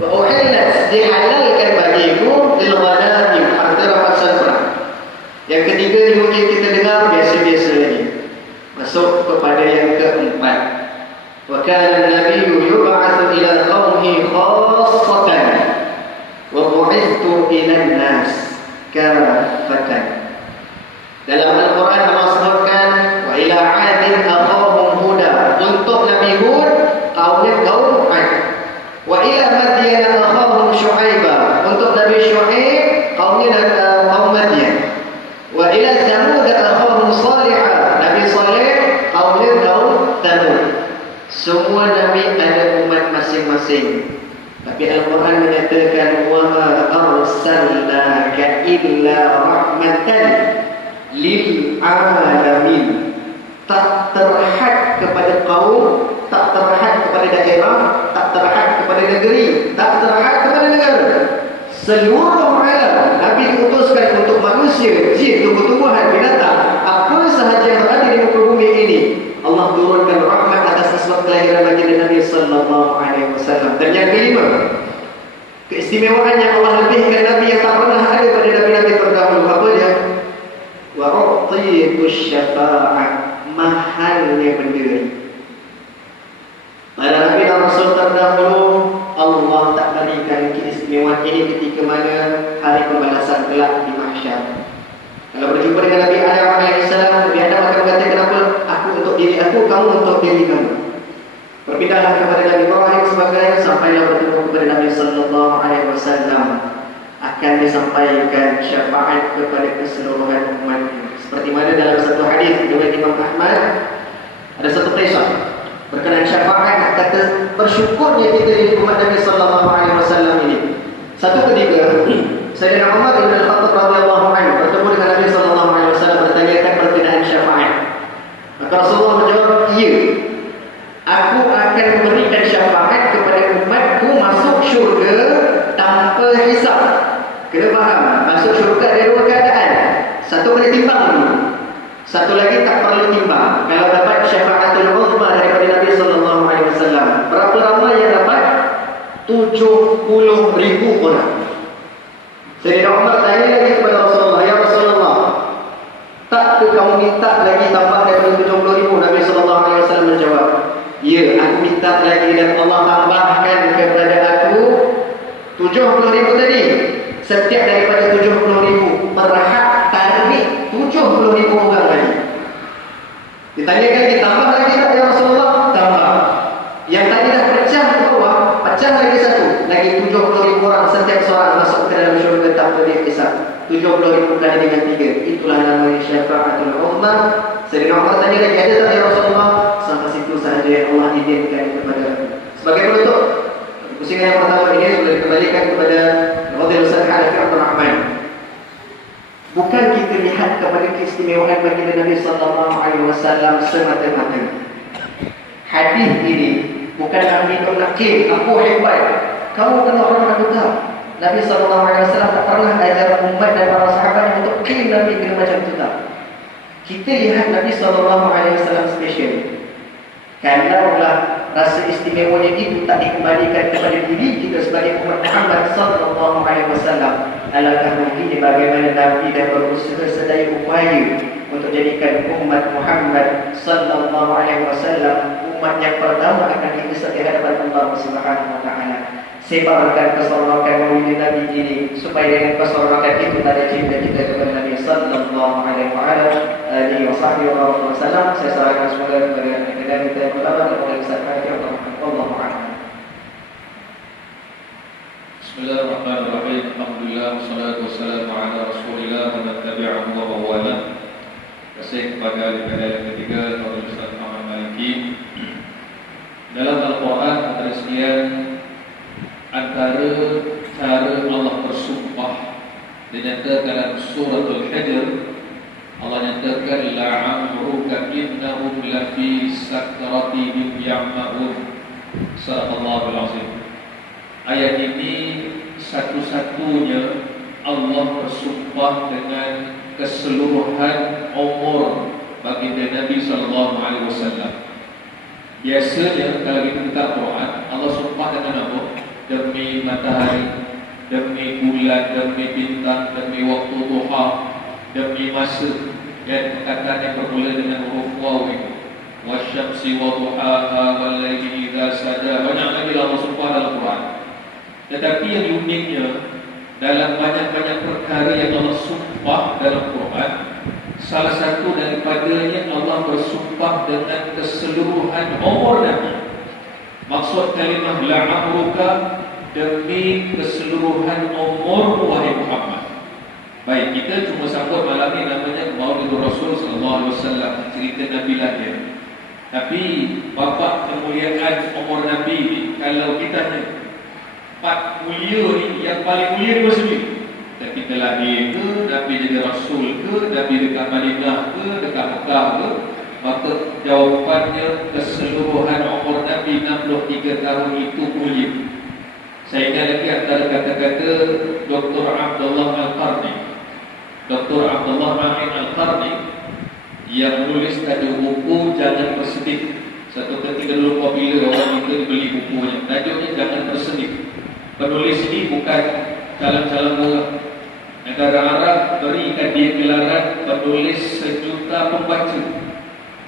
Wa uhillat, dihalalkan bagiku lil ghanaim, harta rampasan perang. Yang ketiga ni mungkin kita dengar biasa-biasa lagi. Masuk kepada yang keempat. Wa kana an-nabiyyu yub'atsu ila qaumihi khassatan wa bu'ithtu ila an-nas kaffatan. Dalam Al-Quran Allah sebutkan, wa ila 'adin aqahum huda, untuk kaum Madian. Wa ila Thamud akhahum Salihah. Nabi Saleh kaumnya kaum Thamud. Semua nabi ada umat masing-masing. Tapi Al-Quran menyatakan wa ma arsalnaka illa rahmatan lil alamin. Tak terhad kepada kaum, tak terhad kepada daerah, tak terhad kepada negeri, tak terhad kepada negara. Seluruh alam Nabi diutuskan untuk manusia, jin, tumbuh-tumbuhan, binatang, apa sahaja yang berada di muka bumi ini, Allah turunkan rahmat atas sebab kelahiran baginda Nabi sallallahu alaihi wasallam. Dan yang kelima, keistimewaan yang Allah lebihkan Nabi yang tak pernah ada pada nabi-nabi terdahulu, apa dia? Wa u'titu syafa'ah, mahalnya benda. Pada Nabi dan Rasul terdahulu, Allah tak berikan keistimewaan ini ketika mana hari pembalasan kelak di mahsyar. Kalau berjumpa dengan Nabi Adam alaihissalam, Nabi Adam akan berkata, kenapa? Aku untuk diri aku, kamu untuk diri kamu. Berpindahlah kepada Nabi Ibrahim sebagainya, sampailah bertemu kepada Nabi sallallahu alaihi wasallam. Akan disampaikan syafaat kepada keseluruhan umatnya. Seperti mana dalam satu hadis riwayat Imam Ahmad, ada satu kisah berkenaan syafaat, kata bersyukurnya kita di umat Nabi sallallahu alaihi wasallam ini. Satu ketika Sayyidina Umar bin Al-Khattab radhiyallahu anhu bertemu dengan Nabi sallallahu alaihi wasallam bertanyakan berkenaan syafaat. Maka Rasulullah menjawab, "Ya, aku akan memberikan syafaat kepada umatku masuk syurga tanpa hisab." Kena faham, masuk syurga ada dua keadaan. Satu boleh timbang dulu, satu lagi tak perlu timbang. Kalau dapat syafaatul uzma daripada Nabi sallallahu alaihi wasallam, berapa ramai yang dapat? 70,000 orang. Sayyidina Umar tanya lagi kepada Rasulullah, "Ya Rasulullah, tak ke kamu minta lagi tambah daripada 70,000?" Nabi sallallahu alaihi wasallam menjawab, "Ya, aku minta lagi dan Allah tambahkan kepada aku 70,000 tadi. Setiap daripada 70,000 berhak tarik 70,000 orang lagi." Ditanyakan lagi, tambah lagi tak ya Rasulullah? Tambah. Yang tadi dah pecah ke bawah, pecah lagi satu, lagi 70,000 orang, setiap seorang masuk ke dalam syurga tanpa dihisab. 70,000 kali dengan 3. Itulah namanya syafaatul uzma. Sayyidina Umar tanya lagi, ada tak ya Rasulullah? Sampai situ sahaja yang Allah izinkan kepada aku. Sebagai penutup, pusingan yang pertama ini sudah dikembalikan kepada Radhiyallahu Anhu Abdul Rahman. Bukan kita lihat kepada keistimewaan baginda Nabi sallallahu alaihi wasallam semata-mata. Hadis ini bukan Nabi nak klaim aku hebat. Kamu kena orang nak tahu. Nabi sallallahu alaihi wasallam tak pernah ajar umat dan para sahabat untuk klaim Nabi kena macam tu tak. Kita lihat Nabi sallallahu alaihi wasallam special. Kalaulah rasa istimewanya itu tak dikembalikan kepada diri kita sebagai umat Muhammad sallallahu alaihi wasallam, alangkah mungkin bagaimana Nabi dah berusaha sedaya upaya untuk jadikan umat Muhammad sallallahu alaihi wasallam umat yang pertama akan dihisab di hadapan Allah Subhanahu wa taala. Sebarkan keseronokan maulid Nabi ini supaya dengan keseronokan itu tanda cinta kita kepada Nabi sallallahu alaihi wasallam. Saya serahkan semula kepada kita yang pertama dan kepada Ustaz Fatih Allahu a'lam. Bismillahirrahmanirrahim. Alhamdulillah wassalatu wassalamu ala Rasulillah wa man tabi'ahu wa wala. Kasih kepada daripada yang ketiga kepada Ustaz Muhammad Maliki. Dalam Al-Quran ada sekian antara cara Allah bersumpah dinyatakan dalam suratul Hijr. Allah nyatakan la'amruka innahum lafi sakratihim ya'mahun. Sadaqallahul azim. Ayat ini satu-satunya Allah bersumpah dengan keseluruhan umur baginda Nabi sallallahu alaihi wasallam. Biasanya kalau kita buka Quran, Allah sumpah dengan apa? Demi matahari, demi bulan, demi bintang, demi waktu duha, demi masa, dan perkataan yang bermula dengan huruf waw itu. Wasyamsi wa duhaha wal laili idza saja. Banyak lagi Allah sumpah dalam Quran. Tetapi yang uniknya dalam banyak-banyak perkara yang Allah sumpah dalam Quran, salah satu daripadanya Allah bersumpah dengan keseluruhan umur Nabi. Maksud kalimah la'amruka demi keseluruhan umur wahai Muhammad. Baik, kita cuma sambut malam ni namanya Maulidur Rasul sallallahu alaihi wasallam, cerita Nabi lahir. Tapi bapa kemuliaan umur Nabi ni, kalau kita tanya empat mulia ni, yang paling mulia ni mesti ketika lahir ke, Nabi jadi Rasul ke, Nabi dekat Madinah ke, dekat Mekah ke, maka jawapannya keseluruhan umur Nabi 63 tahun itu mulia. Saya ingat lagi antara kata-kata Dr. Abdullah Al-Qarni, Dr. Abdullah Amin Al-Qarni yang menulis tajuk buku Jangan Bersedih. Satu ketika dulu popular orang kita beli bukunya, tajuknya Jangan Bersedih. Penulis ini bukan calon-calon orang negara Arab, berikan dia gelaran penulis sejuta pembaca.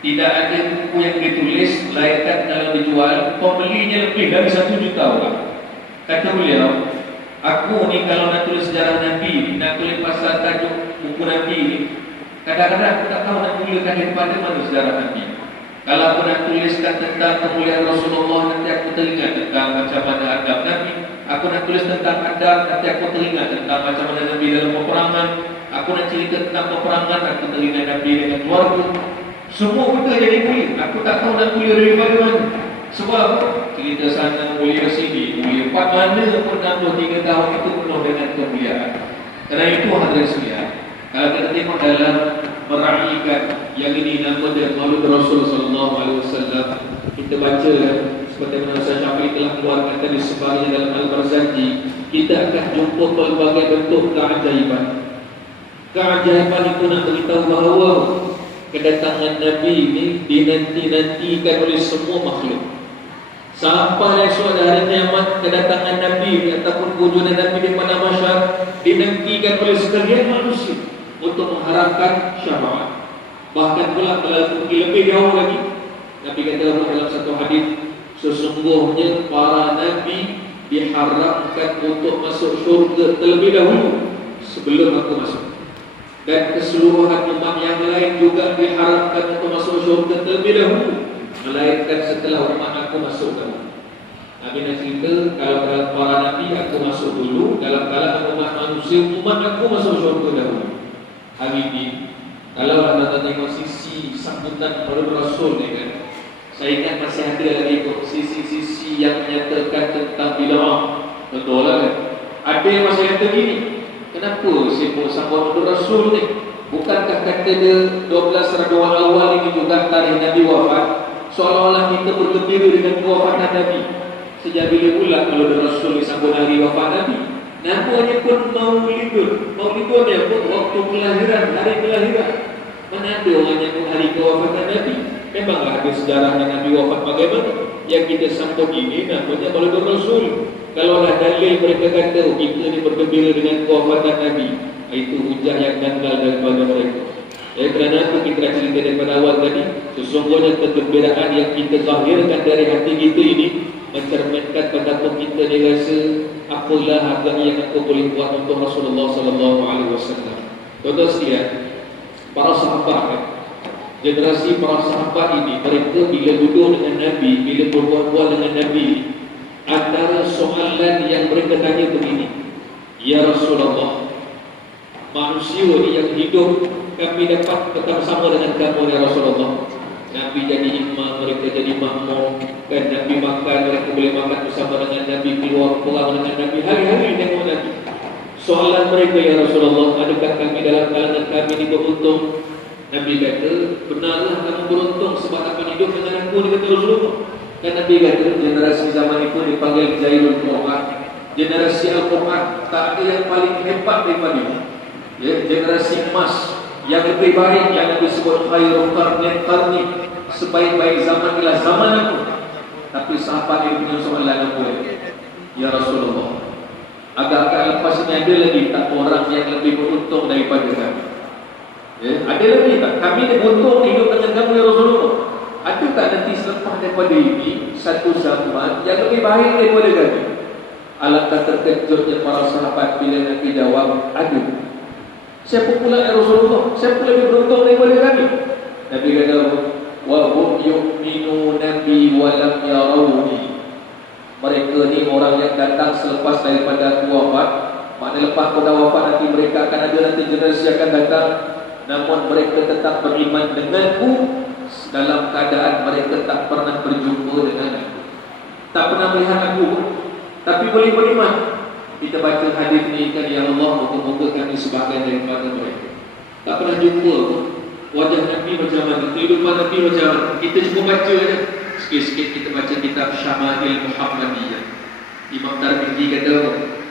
Tidak ada buku yang ditulis melainkan kalau dijual pembelinya lebih dari 1 juta orang. Kata beliau, aku ni kalau nak tulis sejarah Nabi, nak tulis pasal tajuk buku Nabi ni, kadang-kadang aku tak tahu nak mulakan daripada mana sejarah Nabi. Kalau aku nak tuliskan tentang kemuliaan Rasulullah, nanti aku teringat tentang macam mana adab Nabi. Aku nak tulis tentang adab, nanti aku teringat tentang macam mana Nabi dalam peperangan. Aku nak cerita tentang peperangan, aku teringat Nabi dengan keluarga. Semua benda jadi mulia. Aku tak tahu nak mulia daripada mana. Sebab cerita sana, mulia sini, mulia part mana pun 63 tahun itu penuh dengan kemuliaan. Kerana itu hadirin sekalian, kalau kita tengok dalam meraihkan yang ini nama dia Maulid Rasul sallallahu alaihi wasallam, kita baca seperti mana Ustaz Syafi'i telah keluarkan tadi sebagian dalam Al-Barzanji, kita akan jumpa pelbagai bentuk keajaiban. Keajaiban itu nak beritahu bahawa kedatangan Nabi ini dinanti-nantikan oleh semua makhluk. Sampai esok hari kiamat, kedatangan Nabi ataupun wujudan Nabi di padang mahsyar dinantikan oleh sekalian manusia untuk mengharapkan syafaat. Bahkan pula pergi lebih jauh lagi, Nabi kata dalam satu hadis, sesungguhnya para nabi diharapkan untuk masuk syurga terlebih dahulu sebelum aku masuk. Dan keseluruhan umat yang lain juga diharapkan untuk masuk syurga terlebih dahulu, melainkan setelah umat aku masuk dahulu. Nabi nak cerita, kalau dalam para nabi aku masuk dulu, dalam kalangan umat manusia, umat aku masuk syurga dahulu. Hari ini, kalau anda tengok sisi sambutan Maulid Rasul ni kan, saya ingat masih ada lagi sisi-sisi yang menyatakan tentang bid'ah. Betul lah kan? Ada yang masih kata gini, kenapa sibuk sambut Maulid Rasul ni? Bukankah kata dia 12 Rabiul Awal ini juga tarikh Nabi wafat? Seolah-olah kita bergembira dengan kewafatan Nabi. Sejak bila pula Maulid Rasul disambut hari wafat Nabi? Namanya pun Maulidun pun waktu kelahiran, hari kelahiran. Mana ada orang yang hari kewafatan Nabi? Memanglah ada sejarahnya Nabi wafat bagaimana? Yang kita sambut ini namanya Maulid Rasul. Kalaulah dalil mereka kata kita ni bergembira dengan kewafatan Nabi, itu hujah yang dangkal daripada mereka. Kerana apa kita dah cerita daripada awal tadi, sesungguhnya kegembiraan yang kita zahirkan dari hati kita ini mencerminkan betapa kita dirasa apalah harga yang aku boleh buat untuk Rasulullah sallallahu alaihi wasallam. Tuan-tuan sekalian, para sahabat, generasi para sahabat ini, mereka bila duduk dengan Nabi, bila berbual-bual dengan Nabi, antara soalan yang mereka tanya begini, ya Rasulullah, manusia ni yang hidup kami dapat bersama dengan kamu ya Rasulullah. Nabi jadi imam, mereka jadi makmum, dan Nabi makan, mereka boleh makan bersama dengan Nabi, keluar perang dengan Nabi, hari-hari tengok Nabi. Soalan mereka ya Rasulullah, adakah kami dalam kalangan kami ini beruntung? Nabi kata, benarlah kamu beruntung sebab akan hidup dengan aku, dia kata Rasulullah. Dan Nabi kata, generasi zaman itu dipanggil Zairul Quran, generasi Al-Quran, tak ada yang paling hebat daripada ini. Ya, generasi emas yang lebih baik, yang Nabi sebut khairul qarni, sebaik-baik zaman ialah zaman aku. Tapi sahabat ini punya soalan apa? Ya Rasulullah, agak-agak lepas ini ada lagi tak orang yang lebih beruntung daripada kami? Ya, ada lagi tak? Kami ni beruntung hidup dengan kamu ya Rasulullah. Ada tak nanti selepas daripada ini satu zaman yang lebih baik daripada kami? Alangkah terkejutnya para sahabat bila Nabi jawab, ada. Siapa pula ya Rasulullah? Siapa lebih beruntung daripada kami? Nabi kata, wa hum yu'minuna bi wa lam yarawni. Mereka ni orang yang datang selepas daripada aku wafat, Maknanya lepas pada wafat nanti mereka akan ada nanti generasi akan datang, namun mereka tetap beriman denganku dalam keadaan mereka tak pernah berjumpa dengan aku, tak pernah melihat aku, tapi boleh beriman. Kita baca hadis ni kan, ya Allah, moga-moga kami sebahagian daripada mereka. Tak pernah jumpa pun wajah Nabi macam mana, kehidupan Nabi macam mana. Kita cuma baca je. Sikit-sikit kita baca kitab Syama'il Muhammadiyah. Imam Tirmidzi kata,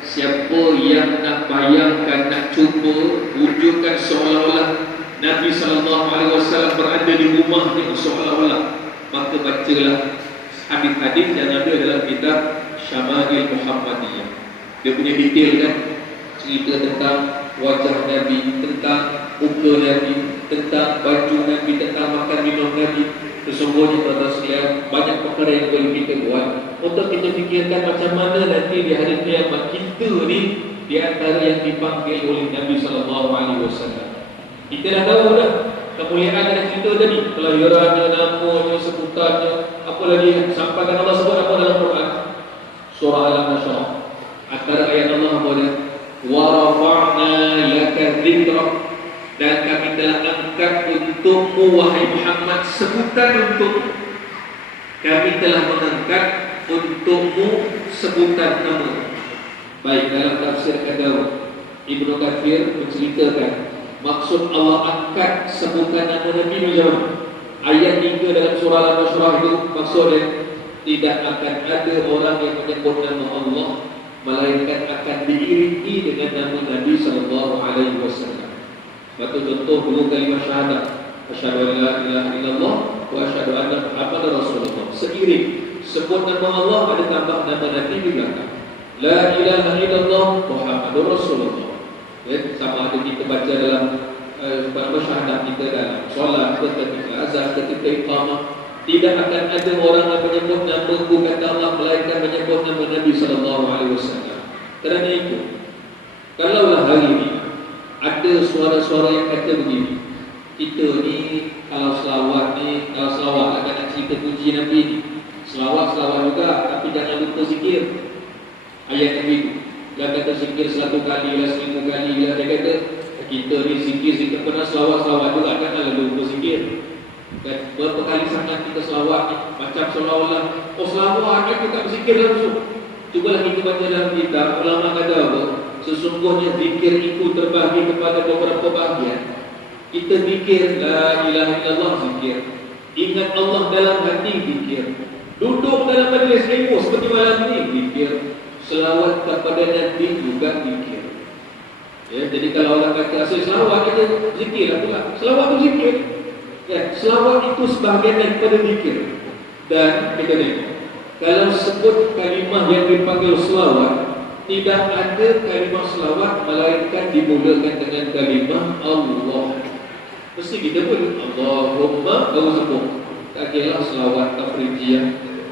siapa yang nak bayangkan, nak cuba wujudkan seolah-olah Nabi SAW berada di rumahnya seolah-olah, maka bacalah hadis-hadis yang ada dalam kitab Syama'il Muhammadiyah. Dia punya detail kan, cerita tentang wajah Nabi, tentang muka Nabi, tentang baju Nabi, tentang makan minum Nabi. Sesungguhnya tuan-tuan sekalian, banyak perkara yang boleh kita buat untuk kita fikirkan macam mana nanti di hari kiamat kita ni di antara yang dipanggil oleh Nabi SAW. Kita dah tahu dah kemuliaan dan cerita tadi, kelahirannya, namanya, sebutannya, apa lagi sampaikan Allah sebut apa dalam Quran? Surah Al-Nashrah. Antara ayat Allah apa dia? Wa rafa'na laka dzikrak, dan kami telah angkat untukmu wahai Muhammad sebutan untukmu. Kami telah mengangkat untukmu sebutan nama. Baik, dalam tafsir kata Ibnu Katsir menceritakan maksud Allah angkat sebutan nama Nabi macam mana. Ayat 3 dalam surah Al-Nashrah itu maksudnya tidak akan ada orang yang menyebut nama Allah melainkan akan diiringi dengan nama Nabi SAW. Batu contoh dulu kalimah syahadat, asyhadu an la ilaha illallah wa asyhadu anna Muhammadar Rasulullah. Seiring sebut nama Allah ada tambah nama Nabi di belakang. La ilaha illallah Muhammadur Rasulullah. Ya, sama ada kita baca dalam syahadat kita dalam solat, ketika azan, ketika iqamah, tidak akan ada orang yang menyebut nama kata Allah melainkan menyebut nama Nabi SAW. Kerana itu, kalaulah hari ini ada suara-suara yang kata begini, kita ni kalau selawat lah kan, nak cerita puji Nabi ni, selawat juga, tapi jangan lupa zikir. Ayat Nabi itu dia kata zikir 100 kali lah, 1000 kali lah. Dia kata kita ni zikir pernah selawat juga, jangan lupa zikir. Dan berapa kali sangat kita selawat ni, macam seolah-olah selawat kita tak berzikir langsung. Cubalah kita baca dalam kitab, ulama kata apa? Sesungguhnya zikir itu terbahagi kepada beberapa bahagian. Kita zikir la ilaha illallah, zikir. Ingat Allah dalam hati, zikir. Duduk dalam majlis ilmu seperti malam ni, zikir. Selawat kepada Nabi juga zikir. Ya, jadi kalau orang kata asal selawat kita zikir lah pula. Selawat itu zikir. Ya, selawat itu sebahagian daripada zikir. Dan kita tengok, kalau sebut kalimah yang dipanggil selawat, tidak ada kalimah selawat melainkan dimulakan dengan kalimah Allah. Mesti kita pun Allahumma baru sebut. Tak kira selawat tafrijiyah,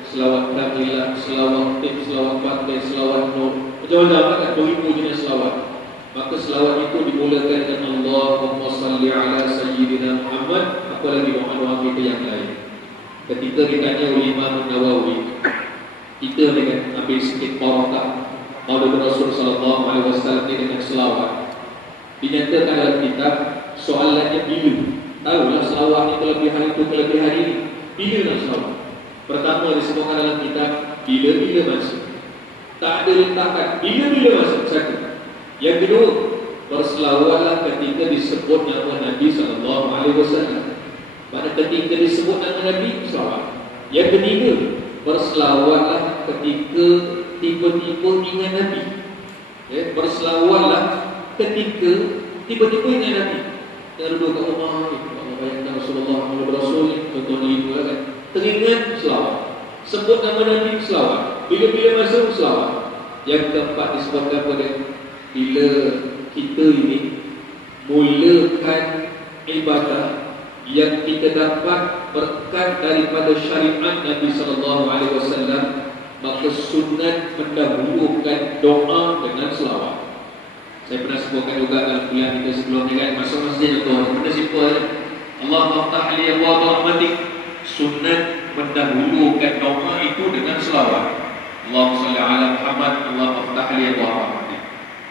selawat kamilah, selawat tib, selawat fatih, selawat nur, macam-macam kan, beribu jenis selawat. Maka selawat itu dimulakan dengan Allahumma salli ala sayyidina Muhammad, apa lagi doa-doa kita yang lain. Ketika ditanya oleh Imam Nawawi, kita dengan ambil sikit barakah Maulid Rasul sallallahu alaihi wasallam dengan selawat. Dinyatakan dalam kitab, soalannya bila. Tahulah selawat ni kelebihan itu, kelebihan ini. Bila nak selawat? Pertama disebutkan dalam kitab, bila-bila masa. Tak ada lentakan, bila-bila masa. Satu. Yang kedua, berselawatlah ketika disebut nama Nabi sallallahu alaihi wasallam. Pada ketika disebut nama Nabi, selawat. Yang ketiga, berselawatlah ketika tiba-tiba ingat Nabi. Ya, berselawatlah ketika tiba-tiba ingat Nabi. Yang duduk kat rumah, Allah bayangkan Rasulullah, Muhammad Rasul, contohnya itu kan. Teringat, selawat. Sebut nama Nabi, selawat. Bila-bila masuk, selawat. Yang keempat disebutkan pada bila kita ini mulakan ibadah yang kita dapat berkat daripada syariat Nabi SAW, maka sunat mendahulukan doa dengan selawat. Saya pernah sebutkan juga dalam kuliah kita sebelum ni kan, masuk masjid tu benda simple, Allahumma ftah li abwaab rahmatik. Sunat mendahulukan doa itu dengan selawat. Allahumma salli ala Muhammad, Allahumma ftah li abwaab rahmatik.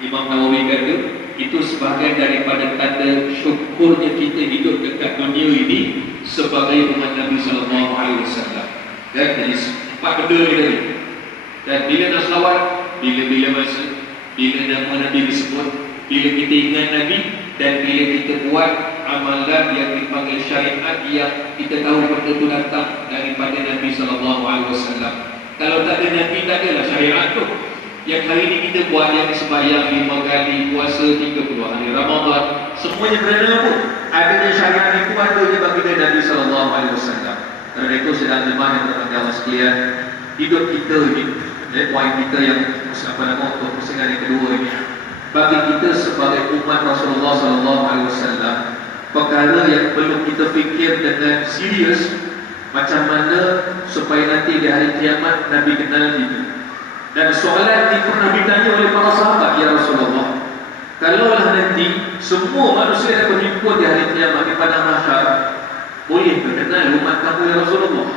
Imam Nawawi kata itu sebahagian daripada tanda syukurnya kita hidup dekat dunia ini sebagai umat Nabi sallallahu alaihi wasallam. Dan jadi 4 benda ni tadi. Dan bila nak selawat, bila masa, bila nama Nabi disebut, bila kita ingat Nabi, dan bila kita buat amalan yang dipanggil syariat yang kita tahu benda itu datang daripada Nabi sallallahu alaihi wasallam. Kalau tak ada Nabi, tak adalah syariat tu. Yang hari ini kita buat, yang sembahyang 5 kali, puasa 30 hari Ramadan, semuanya kerana apa? Adanya syariat itu ada je baginda Nabi sallallahu alaihi wasallam. Kerana itu sedang jemaah yang berbahagia Allah sekalian, hidup kita ini, poin kita yang untuk pusingan yang kedua ini, bagi kita sebagai umat Rasulullah sallallahu alaihi wasallam, perkara yang perlu kita fikir dengan serius, macam mana supaya nanti di hari kiamat Nabi kenal kita. Dan soalan ini pernah ditanya oleh para sahabat, ya Rasulullah, kalaulah nanti semua manusia yang berhimpun di hari kiamat di padang mahsyar, boleh kenal umat kamu ya Rasulullah?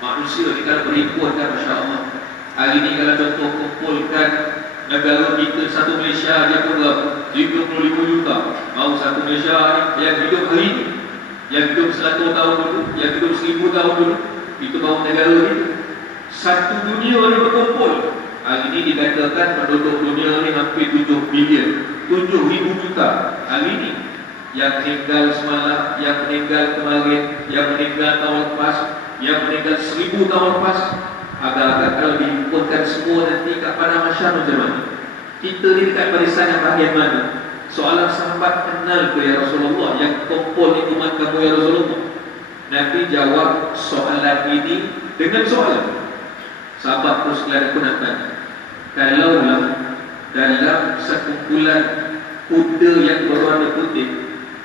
Manusia ni kalau berhimpun kan, Masya Allah. Hari ini kalau contoh kumpulkan negara kita, satu Malaysia dia pun 55 juta. Mau satu Malaysia ni yang hidup hari ini, yang hidup 100 tahun dulu, yang hidup 1000 tahun dulu, itu baru negara kita. Satu dunia ni berkumpul. Hari ini dikatakan penduduk dunia ni hampir 7 bilion, 7,000 juta hari ini. Yang meninggal semalam, yang meninggal kemarin, yang meninggal tahun lepas, yang meninggal 1000 tahun lepas. Agak-agak kalau dihimpunkan semua nanti kat padang mahsyar macam mana? Kita ni dekat barisan yang bahagian mana? Soalan sahabat, kenal ke ya Rasulullah yang kumpul ni umat kamu ya Rasulullah? Nabi jawab soalan ini dengan soalan. Sahabat terus sekalian aku nak tanya, kalaulah dalam sekumpulan kuda yang berwarna putih,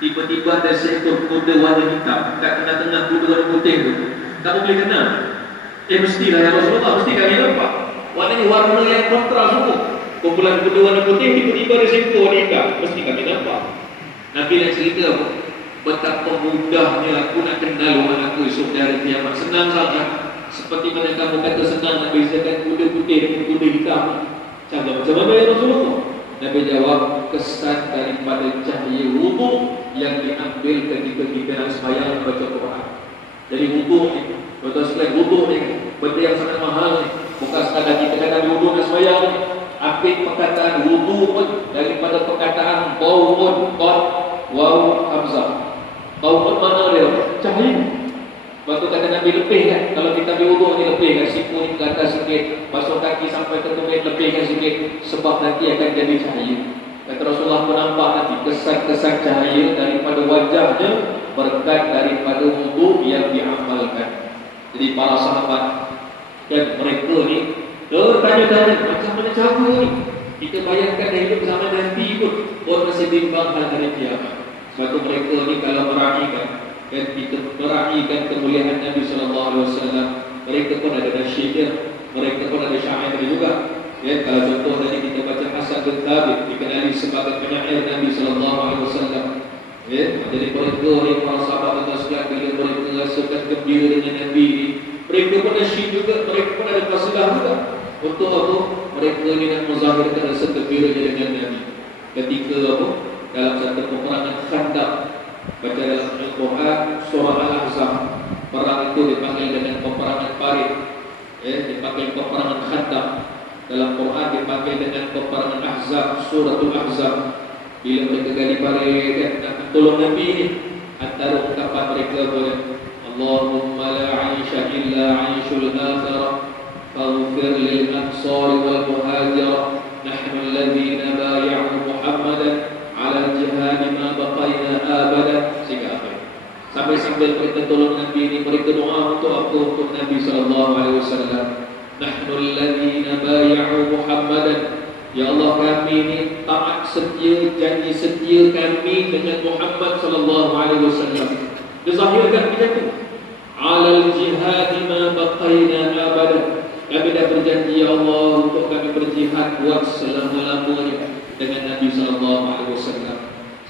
tiba-tiba ada seekor kuda warna hitam kat tengah-tengah kuda warna putih tu, kamu boleh kenal? Mestilah ya Rasulullah, mesti kami nampak. Warnanya warna yang kontra semua. Kumpulan kuda warna putih, tiba-tiba ada seekor warna hitam, mesti kami nampak. Nabi nak cerita apa? Betapa mudahnya aku nak kenal umat aku esok di hari kiamat. Senang saja. Seperti mana kamu kata senang nak bezakan kuda putih dengan kuda hitam. Macam mana ya Rasulullah? Nabi jawab, kesan daripada cahaya wuduk yang diambil ketika kita nak sembahyang baca Quran. Jadi wuduk ni, betul sekali wuduk ni benda yang sangat mahal ni. Bukan sekadar kita kata wuduk nak sembahyang ni. Ambil perkataan wuduk pun daripada perkataan qawmun qad waw hamzah. Qawmun mana dia? Cahaya. Waktu kata Nabi lebih kan, kalau kita ambil wuduk ni lebih kan, sipu ni ke atas sikit, basuh kaki sampai ke tumit lebihkan sikit, sebab nanti akan jadi cahaya. Kata Rasulullah pun nampak nanti kesan-kesan cahaya daripada wajahnya berkat daripada wuduk yang diamalkan. Jadi para sahabat dan mereka ni bertanya-tanya macam mana cara ni. Kita bayangkan dia hidup zaman Nabi pun masih bimbang hal hari kiamat. Sebab tu mereka ni kalau meraihkan dan kita meraihkan kemuliaan Nabi SAW, mereka pun ada nasyid, mereka pun ada syair juga. Ya, kalau contoh tadi kita baca Hasan bin Thabit dikenali sebagai penyair Nabi SAW. Ya, jadi mereka ni para sahabat Allah sekalian, bila mereka rasakan gembira dengan Nabi ni, mereka pun nasyid juga, mereka pun ada qasidah juga. Untuk apa? Mereka ni nak menzahirkan rasa gembiranya dengan Nabi. Ketika apa? Dalam satu peperangan Khandaq, baca dalam Al-Quran surah Al-Ahzab, perang itu dipanggil dengan peperangan Parit, dipanggil peperangan Khandaq. Dalam Quran dipanggil dengan peperangan Ahzab, suratul Ahzab. Bila mereka gali parit nak tolong Nabi ni, antara ungkapan mereka boleh, Allahumma la 'aisha illa 'aishul akhirah faghfir lil ansar wal muhajirah nahnu alladhina bay'u Muhammadan 'ala al-jihad ma baqayna abada, sehingga akhir. Sambil mereka tolong Nabi ini, mereka doa untuk apa? Untuk Nabi SAW. Nahnu alladhina bay'u Muhammadan, ya Allah kami ini taat setia, janji setia kami dengan Muhammad SAW. Dizahirkan macam tu. 'Ala al-jihad ma baqayna abada, kami dah berjanji ya Allah untuk kami berjihad buat selama-lamanya dengan Nabi SAW.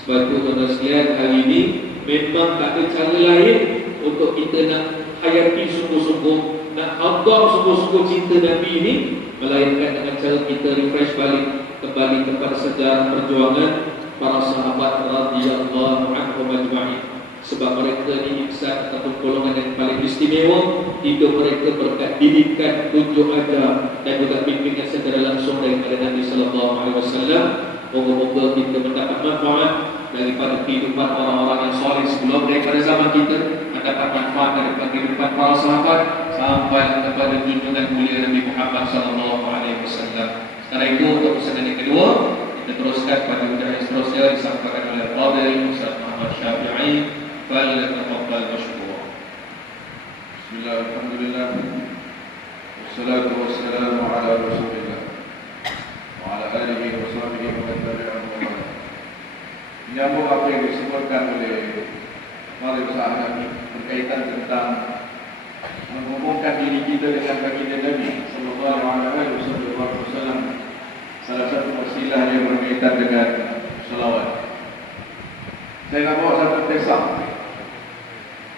Sebab itu tuan-tuan sekalian, hari ini memang tak ada cara lain untuk kita nak hayati sungguh-sungguh, nak hadam sungguh-sungguh cinta Nabi ini, melainkan dengan cara kita refresh balik kembali kepada sejarah perjuangan para sahabat radhiyallahu anhum ajma'in. Sebab mereka ni insan ataupun golongan yang paling istimewa. Hidup mereka berkat didikan, tunjuk ajar dan juga bimbingan secara langsung daripada Nabi sallallahu alaihi wasallam. Moga-moga kita mendapat manfaat daripada kehidupan orang-orang yang soleh sebelum daripada zaman kita, mendapat manfaat daripada kehidupan para sahabat sampai kepada junjungan mulia Nabi Muhammad sallallahu alaihi wasallam. Sekarang itu untuk pesanan yang kedua, kita teruskan pada undangan yang seterusnya disampaikan oleh Fadil Ustaz Muhammad Syafi'i. Falyatafaddal mashkura. Bismillah, alhamdulillah, wassalatu wassalamu ala rasulillah wa ala alihi wa sahbihi wa man tabi'ahum bi ihsan. Menyambung apa yang disebutkan oleh Mari Sahabat berkaitan tentang menghubungkan diri kita dengan baginda Nabi sallallahu alaihi wasallam. Salah satu wasilah yang berkaitan dengan selawat. Saya nak bawa satu kisah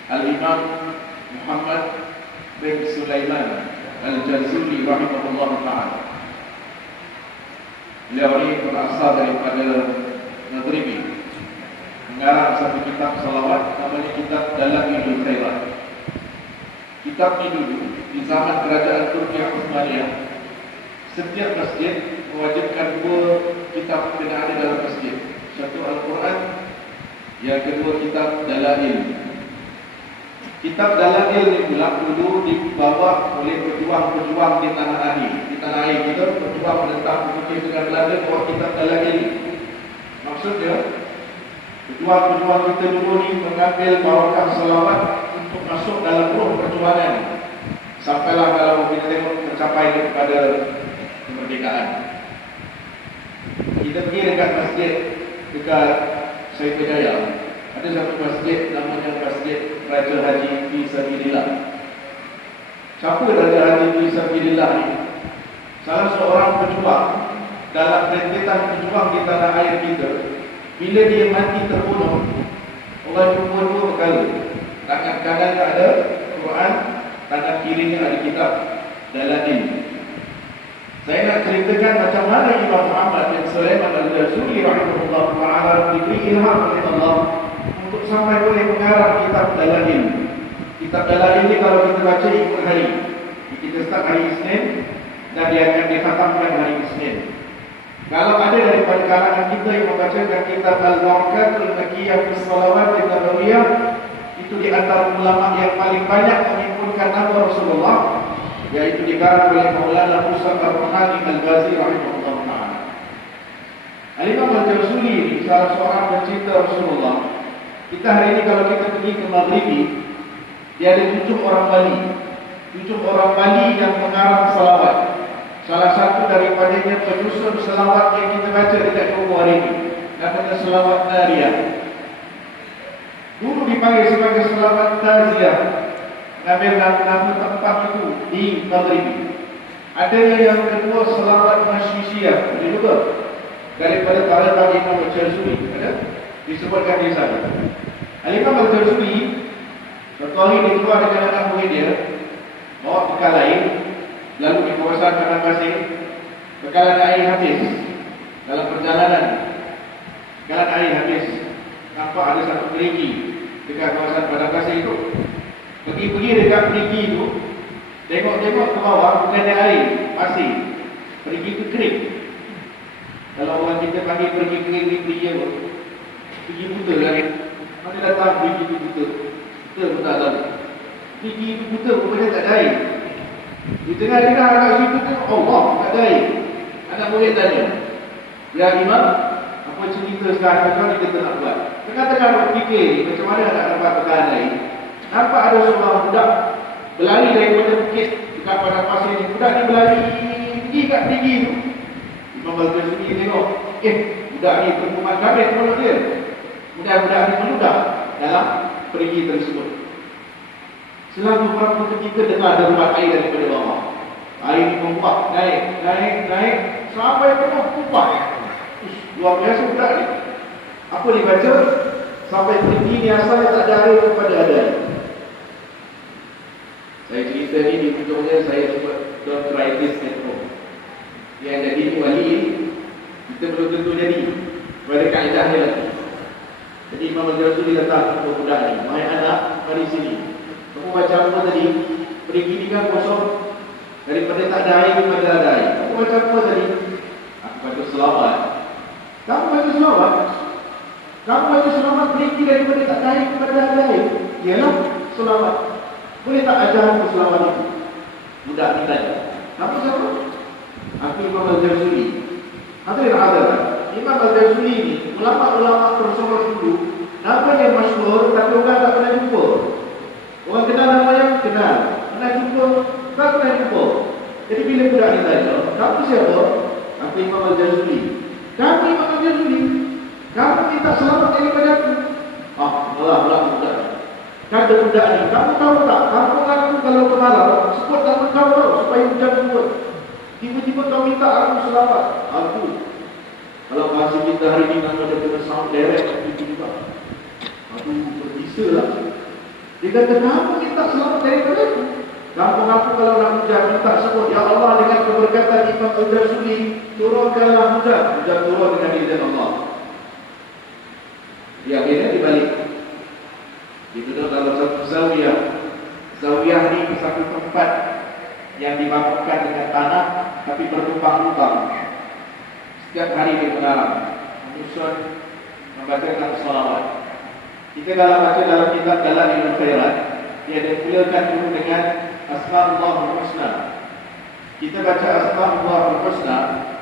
Al-Imam Muhammad bin Sulaiman Al-Jazuli rahimahullah ta'ala. Beliau ini berasal daripada Maghribi, mengarang satu kitab salawat namanya kitab Dalailul Khairat. Kitab ini dulu di zaman kerajaan Turki Utsmaniyah, setiap masjid mewajibkan dua kitab kena ada dalam masjid. Satu Al-Quran, yang kedua kitab Dalail. Kitab Dalail ini pula dulu dibawa oleh pejuang-pejuang di tanah air. Di tanah air kita berjuang menentang British dengan Belanda, bawa kitab Dalail. Maksudnya pejuang-pejuang kita dulu ni mengambil bawakan selawat untuk masuk dalam ruh perjuangan. Sampailah kalau kita tengok mencapai kepada kemerdekaan. Kita pergi dekat masjid dekat Saiful Jaya. Ada satu masjid namanya Masjid Raja Haji Fisabilillah. Siapa Raja Haji Fisabilillah ni? Salah seorang pejuang dalam rentetan pejuang di tanah air kita. Bila dia mati terbunuh, Allah jumpa dua perkara. Tangan kanan ada Quran, tangan kirinya ada kitab Dalail. Saya nak ceritakan macam mana Imam Muhammad bin Sulaiman Al-Jazuli rahimahullah ta'ala diberi ilham oleh Allah untuk sampai boleh mengarang kitab Dalail. Kitab Dalail ini kalau kita baca ikut hari. Kita start hari Isnin dan dia akan dikhatamkan hari Isnin. Kalau ada daripada kalangan kita yang membacakan kitab Al-Barakatul Makkiyah fi Shalawat An-Nabawiyah, itu di antara ulama yang paling banyak menyimpulkan nama Rasulullah, yaitu dikarang oleh Maulana Musa Ar-Ruhani Al-Bazi rahimahullah ta'ala. Al-Imam Al-Jazuli salah seorang pencinta Rasulullah. Kita hari ini kalau kita pergi ke Maghribi, dia ada 7 orang wali. 7 orang wali yang mengarang salawat. Salah satu daripadanya penyusun salawat yang kita baca dekat kubur hari ini, namanya salawat Nariyah. Dulu dipanggil sebagai salawat Taziyah, ngambil nama tempat itu di Maghribi. Adanya yang kedua salawat Masyishiyah, ini juga daripada para Imam Al-Jazuli, ada disebutkan di sana. Al-Imam Al-Jazuli suatu hari dia keluar dengan anak murid dia, bawa bekal lain, lalu di kawasan padang pasir, bekalan air habis. Dalam perjalanan bekalan air habis, nampak ada satu perigi dekat kawasan padang pasir itu. Pergi-pergi dekat perigi itu, tengok-tengok ke bawah, bukan ada air, pasir. Perigi itu kering. Kalau orang kita panggil pergi kering ni pergi apa? Pergi buta kan? Mana datang pergi itu buta? Buta pun tak tahu. Pergi itu buta, rupanya tak ada air. Di tengah-tengah anak situ tengok, Allah, tak ada air. Anak murid tanya, ya Imam, apa cerita sekarang kita nak buat? Tengah-tengah berfikir macam mana nak dapat bekalan lain. Nampak ada seorang budak berlari daripada bukit dekat padang pasir ni. Budak ni berlari pergi kat tinggi tu. Imam Al-Jazuli tengok, budak ni perempuan kabeh menurut dia. Budak-budak ni meludah dalam perigi tersebut. Selama beberapa ketika dengar ada ruat air daripada bawah. Air ni membuat naik sampai penuh kupas. Luar biasa budak ni. Apa dia baca? Sampai perigi ni asalnya tak ada air kepada ada air. Saya cerita ni di ujungnya saya sebut don't try this at home. Yang jadi wali kita belum tentu jadi. Pada kaedahnya lagi. Jadi Imam Al-Ghazali datang ke budak ni, "Wahai anak, mari sini. Kamu baca apa tadi? Perigi ni kan kosong. Daripada tak ada air kepada ada air. Kamu baca apa tadi?" "Aku baca selawat." "Kamu baca selawat? Kamu baca selawat perigi daripada tak ada air kepada ada air?" "Iyalah, selawat." "Boleh tak ajar aku selawat itu?" Budak ni tanya. "Kamu siapa?" "Aku Imam Al-Ghazali." Hadirin hadirat, Imam Al-Ghazali ni ulama-ulama tersohor dulu, namanya masyhur tapi orang tak pernah jumpa. Orang kenal namanya, kenal. Pernah jumpa, tak pernah jumpa. Jadi bila budak ni tanya, "Kamu siapa?" "Aku Imam Al-Ghazali." "Kamu Imam Al-Ghazali? Kamu minta selamat daripada aku?" Allah budak. Kata budak ni, "Kamu tahu tak? Kamu mengaku kalau kemarau, sebut nama kau tahu supaya hujan turun. Tiba-tiba kau minta aku selamat." "Aku." Kalau bahasa kita hari ini nama dia kena sound direct tiba-tiba. Aduh, berbisa lah. Dia kata, "Kamu minta selamat daripada aku? Kamu mengaku kalau nak hujan, minta sebut, ya Allah dengan keberkatan Imam Al-Ghazali, turunkanlah hujan." Hujan turun dengan izin Allah. Dia akhirnya dibalik. Dia duduk dalam satu zawiyah. Zawiyah ni satu tempat yang dibangunkan dengan tanah tapi berlubang-lubang. Setiap hari dia mengarang, menyusun, membacakan salawat. Kita kalau baca dalam kitab Dalailul Khairat, dia dimulakan dulu dengan Asma'ullahul Husna. Kita baca Asma'ullahul Husna,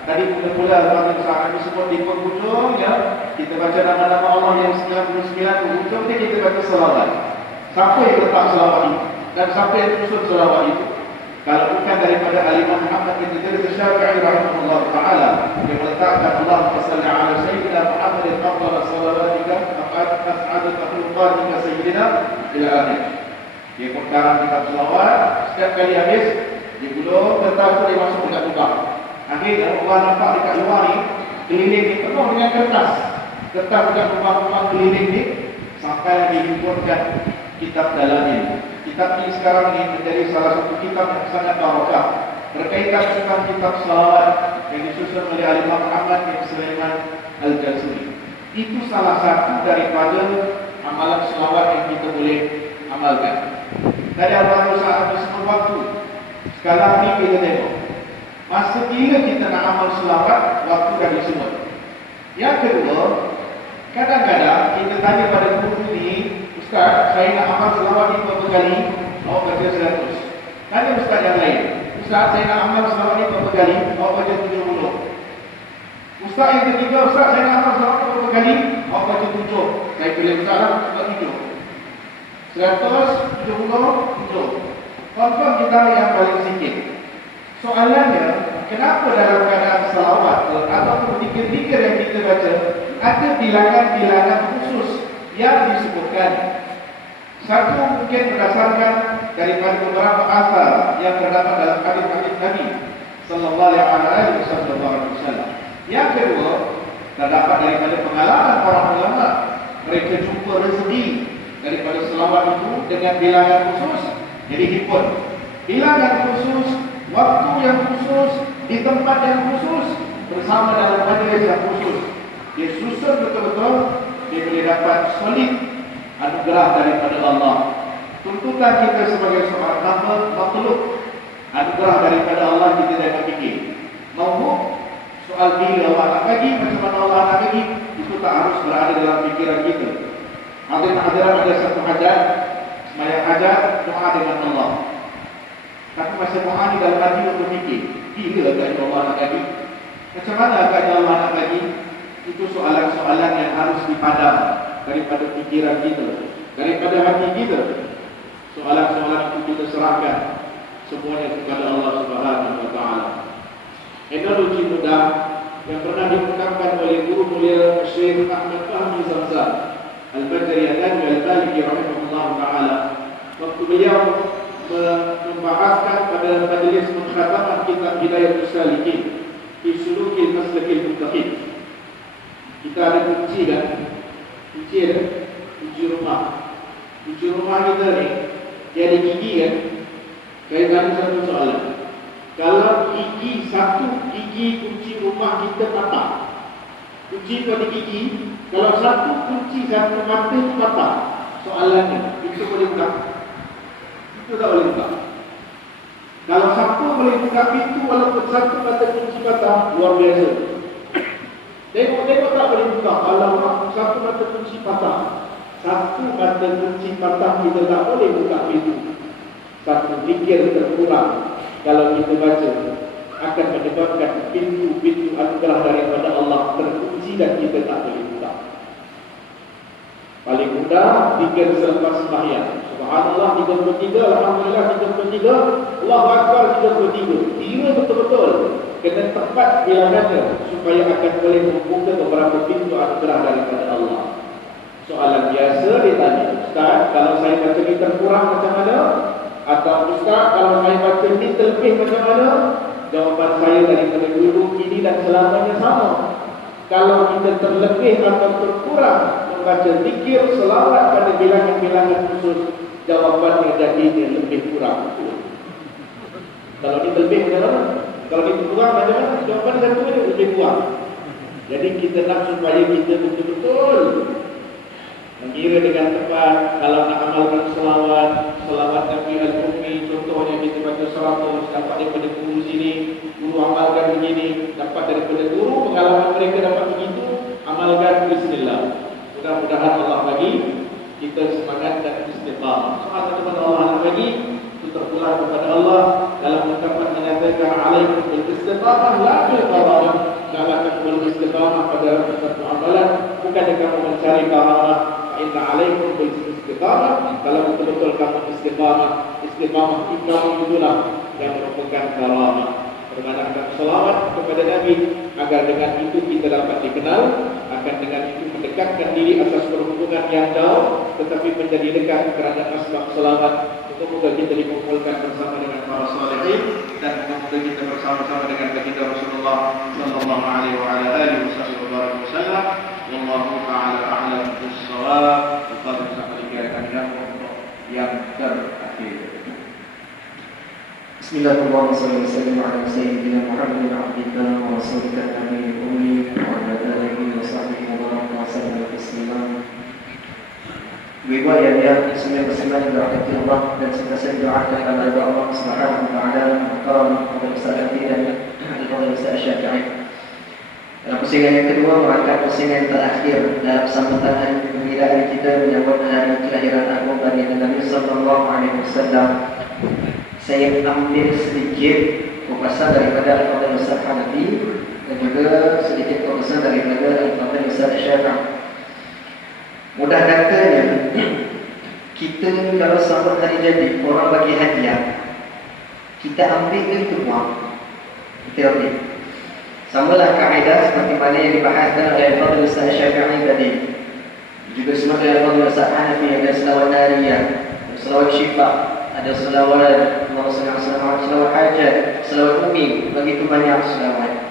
tadi mula-mula Nabi SAW disebut di penghujungnya, kita baca nama-nama Allah yang 99, penghujungnya kita baca salawat. Siapa yang letak salawat itu? Dan siapa yang menyusun salawat itu? Kalau bukan daripada Al-Imam Muhammad bin Idris Asy-Syafi'i rahimahullah ta'ala, yang meletakkan Allahumma salli ala sayyidina Muhammadin afdal salawatika as'adu takhluqatika sayyidina ila akhir. Dia mengarang kitab selawat, setiap kali habis dia gulung kertas tu dia masuk dekat lubang. Akhirnya orang nampak dekat luar ni, keliling ni penuh dengan kertas dekat lubang-lubang keliling ni, sampai dihimpunkan kitab Dalail. Kitab ini sekarang ini menjadi salah satu kitab yang sangat barakah berkaitan tentang kitab salawat yang disusun oleh Al-Imam Muhammad bin Sulaiman Al-Ghazali. Itu salah satu daripada amalan salawat yang kita boleh amalkan. Dari awal saat semua waktu. Sekarang ni kita tengok, masa bila kita nak amal salawat, waktu dah disebut. Yang kedua, kadang-kadang kita tanya pada guru ni, "Ustaz, saya nak amal selawat ni berapa kali?" Awak baca 100. Tanya ustaz yang lain, "Ustaz, saya nak amal selawat ni berapa kali?" Awak baca 70. Ustaz yang ketiga, "Ustaz, saya nak amal selawat ni berapa kali?" Awak baca 7. Saya pilih ustaz lah, sebab 7. 177. Confirm kita yang paling sikit. Soalannya, kenapa dalam keadaan selawat ataupun zikir-zikir yang kita baca ada bilangan-bilangan khusus yang disebutkan? Satu mungkin berdasarkan daripada beberapa asal yang terdapat dalam hadis-hadis Nabi sallallahu alaihi wasallam. Yang kedua, terdapat daripada pengalaman para ulama, mereka jumpa rezeki daripada selawat itu dengan bilangan khusus. Jadi himpun bilangan khusus, waktu yang khusus, di tempat yang khusus, bersama dalam majlis yang khusus. Dia susun betul-betul, dia boleh dapat solid anugerah daripada Allah. Tuntutan kita sebagai seorang hamba makhluk, anugerah daripada Allah kita jangan fikir. Mau soal bila Allah nak bagi, macam mana Allah nak bagi, itu tak harus berada dalam fikiran kita. Hadirin ada satu hajat, sembahyang hajat, doa dengan Allah. Tapi masa doa ni dalam hati untuk fikir, bila agaknya Allah nak bagi, macam mana agaknya Allah nak bagi. Itu soalan-soalan yang harus dipadam daripada fikiran kita, daripada hati kita. Soalan-soalan itu kita serahkan semuanya kepada Allah Subhanahu wa taala. Analogi mudah yang pernah diungkapkan oleh guru mulia Syekh Ahmad Fahmi Zamzam Al-Badri Al-Maliki rahimahullah taala, waktu beliau membahaskan pada majlis mukhatamah kitab Hidayatus Salikin fi Sulukil Maslakil Muttaqin. Kita ada kunci kan? Kunci ada? Kunci rumah. Kunci rumah kita ni, dia ada gigi kan? Saya tanya satu soalan. Kalau gigi, satu gigi kunci rumah kita patah, Kunci itu ada gigi. Kalau satu kunci satu mata itu patah, soalannya itu boleh buka? Itu tak boleh buka. Kalau satu boleh buka pintu walaupun satu mata kunci patah, luar biasa. Tengok-tengok tak boleh buka. Kalau satu mata kunci patah, satu mata kunci patah kita tak boleh buka pintu. Satu fikir terkurang kalau kita baca akan menyebabkan pintu-pintu anugerah daripada Allah terkunci dan kita tak boleh buka. Paling mudah fikir selepas sembahyang. Subhanallah 33, Alhamdulillah 33, Allahu Akbar 33. Kira betul-betul kena tepat bilangannya supaya akan boleh membuka beberapa pintu anugerah daripada Allah. Soalan biasa dia tanya, Ustaz, kalau saya baca ni terkurang macam mana? Atau Ustaz, kalau saya baca ni terlebih macam mana? Jawapan saya daripada dulu, kini dan selamanya sama. Kalau kita terlebih atau terkurang membaca zikir, selawat pada bilangan-bilangan khusus, jawapannya jadinya lebih kurang. Kalau ini lebih macam mana? Kalau itu kurang macam mana? Jawapan satu ini lebih kurang. Jadi kita nak supaya kita betul-betul mengira dengan tepat. Kalau nak amalkan selawat Nabi Al-Ummi, contohnya kita baca 100, dapat daripada guru sini, guru amalkan begini, dapat daripada guru, pengalaman mereka dapat begitu, amalkan bismillah. Mudah-mudahan Allah bagi kita semangat dan istiqamah. Soal kepada Allah nak bagi, itu terpulang kepada Allah dalam ucapan menyatakan alaikum bil istiqamah la bil karamah. Janganlah kamu istiqamah pada satu amalan, bukan kamu mencari karamah. Inna alaikum bil istiqamah. Kalau betul-betul kamu istiqamah kamu itulah yang merupakan karamah. Berbanyakkan selawat kepada Nabi agar dengan itu kita dapat dikenal, akan dengan itu mendekatkan diri atas perhubungan yang jauh tetapi menjadi dekat kerana asbab selawat. Semoga kita dikumpulkan bersama dengan para salihin dan semoga kita bersama-sama dengan baginda Rasulullah sallallahu alaihi wa ala alihi wasallam. Wallahu ta'ala a'lam bis-shawab. Kita sampai dikirakan yang terakhir. Bismillahirrahmanirrahim. Ala sayyidina Muhammad abdika wa rasulika nabiyil ummi wa ala alihi wa sahbihi wa sallam taslima. Ibu yang semuanya bersama dirahmati Allah dan senantiasa doakan kepada Allah Subhanahu wa taala pada Ustaz Afi dan kepada Ustaz Syafi'i. Dalam pusingan yang kedua mengangkat pusingan terakhir dalam sambutan hari kegembiraan kita menyambut hari kelahiran agung baginda Nabi sallallahu alaihi wasallam. Saya ambil sedikit kupasan daripada Al-Fadhil Ustaz Hanafi dan juga sedikit kupasan daripada Al-Fadhil Ustaz Syafi'i. Mudah katanya, kita kalau sambut hari jadi, orang bagi hadiah, kita ambil itu uang, kita ambil. Samalah kaedah seperti mana yang dibahaskan oleh Al-Fadhil Ustaz Syafi'i tadi. Juga semua oleh Al-Fadhil Ustaz Hanafi, ada selawat nariyah, selawat syifa, ada selawat selawat hajat, selawat umi, begitu banyak selawat.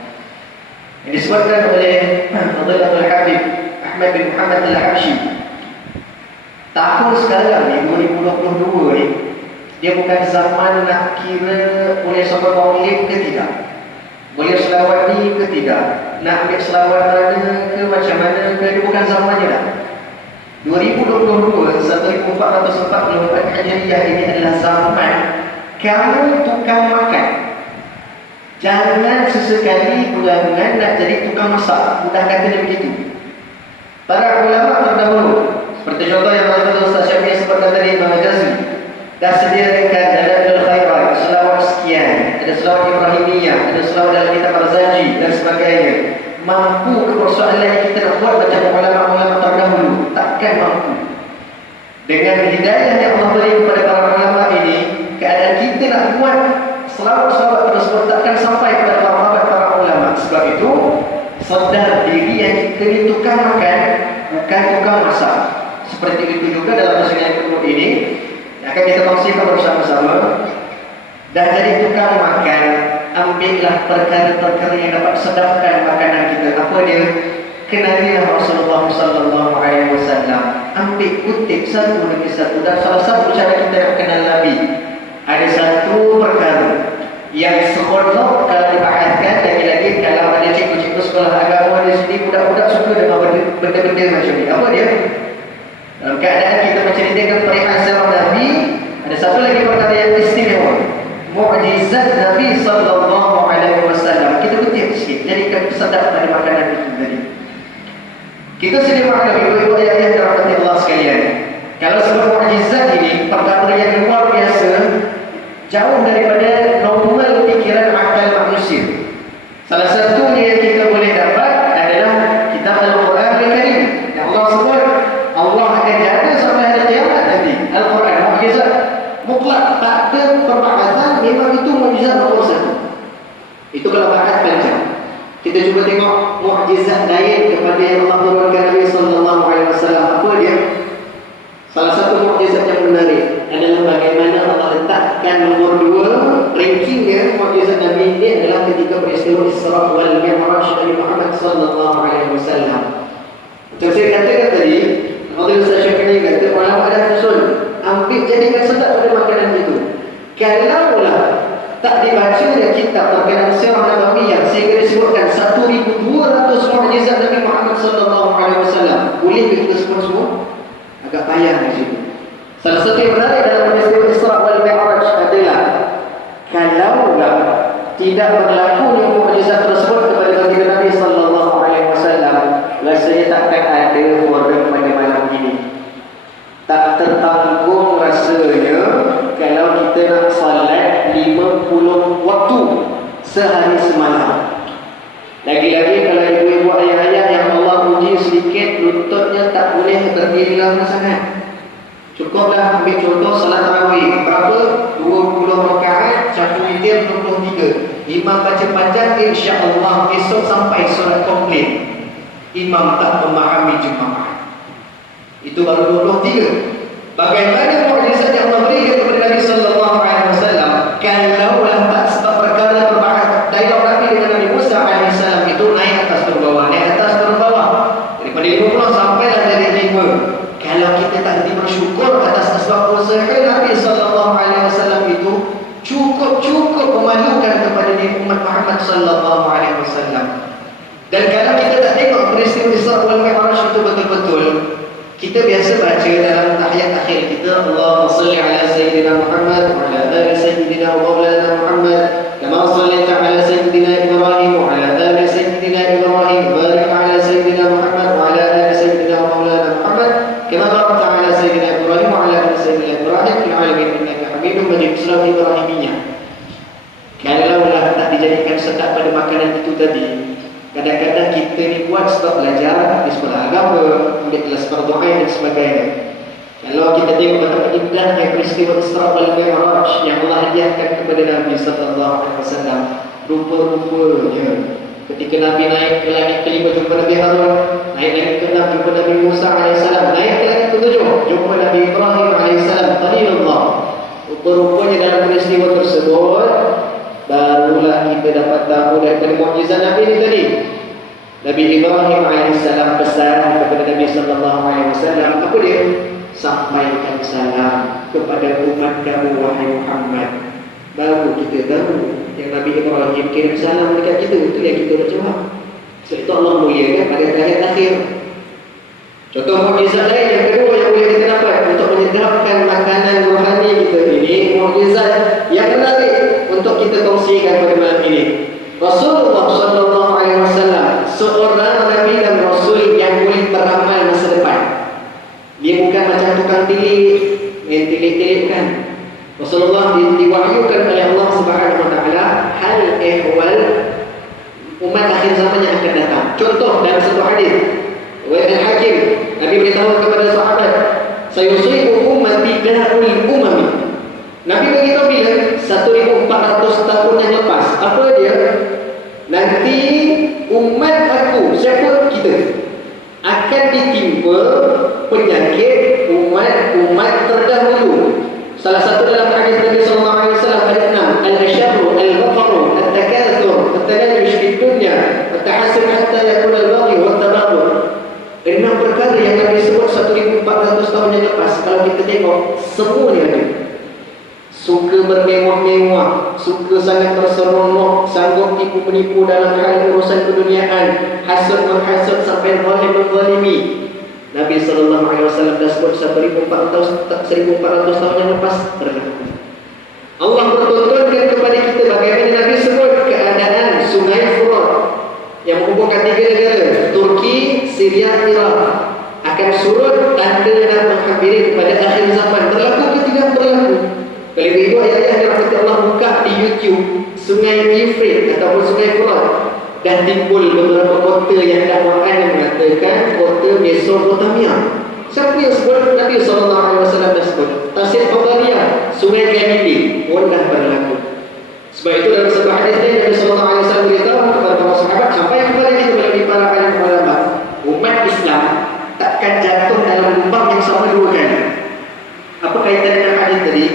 Yang disebutkan oleh Fadilatul Habib Ahmad bin Muhammad Al-Habsyi. Tahun sekarang ni 2022 ni, dia bukan zaman nak kira boleh sobat maulid ke tidak, boleh selawat ni ke tidak, nak ambil selawat mana ke macam mana ke, dia bukan zamannya dah. 2022 1444 Hijriah ini adalah zaman kamu tukang makan. Jangan sesekali bulan-bulan nak jadi tukang masak. Mudah kata begitu. Para ulama terdahulu seperti contoh yang Ustaz Syafi'i sebutkan tadi, Imam Ghazali dah sediakan dalam khairat selawat sekian, ada selawat Ibrahimiyah, ada selawat dalam kitab Al-Zaji dan sebagainya. Mampu ke persoalan yang kita nak buat macam ulama-ulama terdahulu? Takkan mampu. Dengan hidayah yang Allah beri kepada para ulama ini, keadaan kita nak buat selawat-selawat tersebut takkan sampai kepada para ulama. Sebab itu sedar diri yang kita ni tukang makan, bukan tukang masak. Seperti itu juga dalam masa yang kedua ini akan kita kongsikan bersama-sama. Dah jadi tukang makan, ambillah perkara-perkara yang dapat sedapkan makanan kita. Apa dia? Kenalilah Rasulullah sallallahu alaihi wasallam. Ambil kutip satu demi satu, dan salah satu cara kita nak kenal Nabi, ada satu perkara yang seronok kalau dibahaskan. Lagi-lagi kalau ada cikgu-cikgu sekolah agama di hari sini budak-budak suka dengan benda-benda macam ni. Apa dia? Dalam keadaan kita menceritakan perihal Nabi, ada satu lagi perkara yang istimewa. Mukjizat Nabi sallallahu alaihi wasallam. Kita kutip sikit. Jadikan sedap pada makanan itu tadi. Kita sedia maklum ibu-ibu ayah yang dirahmati Allah sekalian. Kalau sebuah mukjizat ini perkara yang luar biasa, jauh daripada normal pikiran akal manusia. Salah satunya yang kita boleh dapat adalah kitab Al-Quran Al-Karim. Yang Allah sebut, Allah akan jaga sampai hari kiamat nanti. Al-Quran mukjizat mutlak, tak ada perbezaan, memang itu mukjizat nomor satu. Itu kalau bakat panjang. Kita cuba tengok mukjizat lain kepada yang Allah turunkan Nabi sallallahu alaihi wasallam. Apa dia? Salah satu mukjizat yang menarik adalah bagaimana Allah letakkan nomor 2 rankingnya mukjizat Nabi ini adalah ketika peristiwa Isra wal Mi'raj Nabi Muhammad sallallahu alaihi wasallam. Macam saya katakan tadi, Fadil Ustaz Syafini kata ulama dah usul ambil jadikan sedap pada makanan itu. Kalaulah tak dibaca dari kitab terkenal Sirah Nabawiyah sehingga disebutkan 1200 mukjizat Nabi Muhammad sallallahu alaihi wasallam, boleh kita sebut semua? Agak payah di situ. Salah satu yang menarik dalam peristiwa Isra wal Mi'raj adalah kalaulah tidak berlakunya mukjizat tersebut kepada baginda Nabi sallallahu alaihi wasallam, rasanya takkan ada forum pada malam ini. Tak tertanggung rasanya kalau kita nak salat 50 waktu sehari semalam. Lagi-lagi kalau ibu-ibu ayah-ayah yang Allah uji sedikit, lututnya tak boleh terdiri lama sangat. Cukuplah ambil contoh salat tarawih. Berapa? 20 rakaat, 1 witir 23. Imam baca panjang, insya-Allah esok sampai solat komplit. Imam tak memahami jemaah. Itu baru 23. Bagaimana mukjizat yang Allah berikan kepada Nabi sallallahu alaihi wasallam kalaulah tak sebab perkara dialog Nabi dengan Nabi Musa alaihissalam itu naik atas turun bawah, naik atas turun bawah daripada 50 sampailah jadi 5. Kalau kita tak bersyukur atas sebab usaha Nabi sallallahu alaihi wasallam itu cukup memalukan kepada diri umat Muhammad sallallahu alaihi wasallam. Dan kalau kita tak tengok peristiwa Isra wal Mi'raj itu betul-betul, kita biasa baca dalam tahiyat akhir kita, Allahumma salli ala sayyidina Muhammad wa ala ali sayyidina wa maulana Muhammad kama sallaita ala sayyidina Ibrahim wa ala ali sayyidina Ibrahim barik ala sayyidina Muhammad wa ala ali sayyidina wa maulana Muhammad kama barakta ala sayyidina Ibrahim wa ala ali sayyidina Ibrahim fil alamin innaka Hamidum Majid. Surah Ibrahimiyah. Kalaulah tak dijadikan sedap pada makanan itu tadi, kadang-kadang kita ni buat sebab belajar di sekolah agama, ambil kelas fardu ain dan sebagainya. Kalau kita tengok betapa indahnya peristiwa Isra wal Mi'raj yang Allah hadiahkan kepada Nabi sallallahu alaihi wasallam, rupa-rupanya ketika Nabi naik ke langit kelima jumpa Nabi Harun, naik langit ke-6 jumpa Nabi Musa alaihissalam, naik ke langit ke-7 jumpa Nabi Ibrahim alaihissalam, Khalilullah. Rupa-rupanya dalam peristiwa tersebut barulah kita dapat tahu daripada mukjizat Nabi ini tadi. Nabi Ibrahim alaihissalam pesan kepada Nabi sallallahu alaihi wasallam, apa dia? Sampaikan salam kepada umat kamu wahai Muhammad. Baru kita tahu yang Nabi Ibrahim kirim salam dekat kita, itu yang kita nak jawab. Sebab itu Allah muliakan pada ayat akhir. Contoh mukjizat lain yang kedua yang boleh kita dapat untuk menyedapkan makanan rohani kita ini, mukjizat yang menarik untuk kita kongsikan pada malam ini. Rasulullah sallallahu alaihi wasallam seorang nabi dan rasul yang boleh beramal masa depan. Dia bukan macam tukang tilik, yang tilik-tilikkan. Rasulullah diwahyukan oleh Allah Subhanahu wa taala hal ehwal umat akhir zaman yang akan datang. Contoh dalam satu hadis riwayat Al-Hakim, Nabi beritahu kepada sahabat, sayusibu ummati da'ul umami. Nabi beritahu bila 1400 tahun yang lepas. Apa dia? Nanti umat aku, siapa kita, akan ditimpa penyakit umat terdahulu. Salah satu dalam hadis Nabi sallallahu alaihi wasallam ada 6, al-asharru al-baqaru at-takathur at-tanajush fi dunya at-tahasub hatta yakuna al-baghi wa at-tabaghur. 6 perkara yang Nabi sebut 1400 tahun yang lepas. Kalau kita tengok semuanya ada. suka bermewah-mewah, suka sangat terseronok, sanggup tipu-menipu dalam hal urusan keduniaan, hasad menghasad sampai zalim menzalimi. Nabi SAW dah sebut 1400 tahun yang lepas berlaku. Allah bertontonkan kepada kita bagaimana Nabi sebut keadaan Sungai Furat yang menghubungkan 3 negara, Turki, Syria, Iraq, akan surut tanda dan menghampiri kepada akhir zaman. Berlaku ke tidak berlaku? Kalau ibu ayah dirahmati Allah buka di YouTube Sungai Euphrates ataupun Sungai Furat, dan timbul beberapa kota yang dakwaan yang mengatakan kota Mesopotamia. Siapa yang sebut? Nabi SAW dah sebut. Tasir Qadariyah, Sungai Galilei pun dah berlaku. Sebab itu dalam sebuah hadis ini Nabi SAW beritahu kepada para sahabat sampai kepada kita melalui para alim ulama, umat Islam takkan jatuh dalam lubang yang sama 2 kali. Apa kaitan dengan hadis tadi?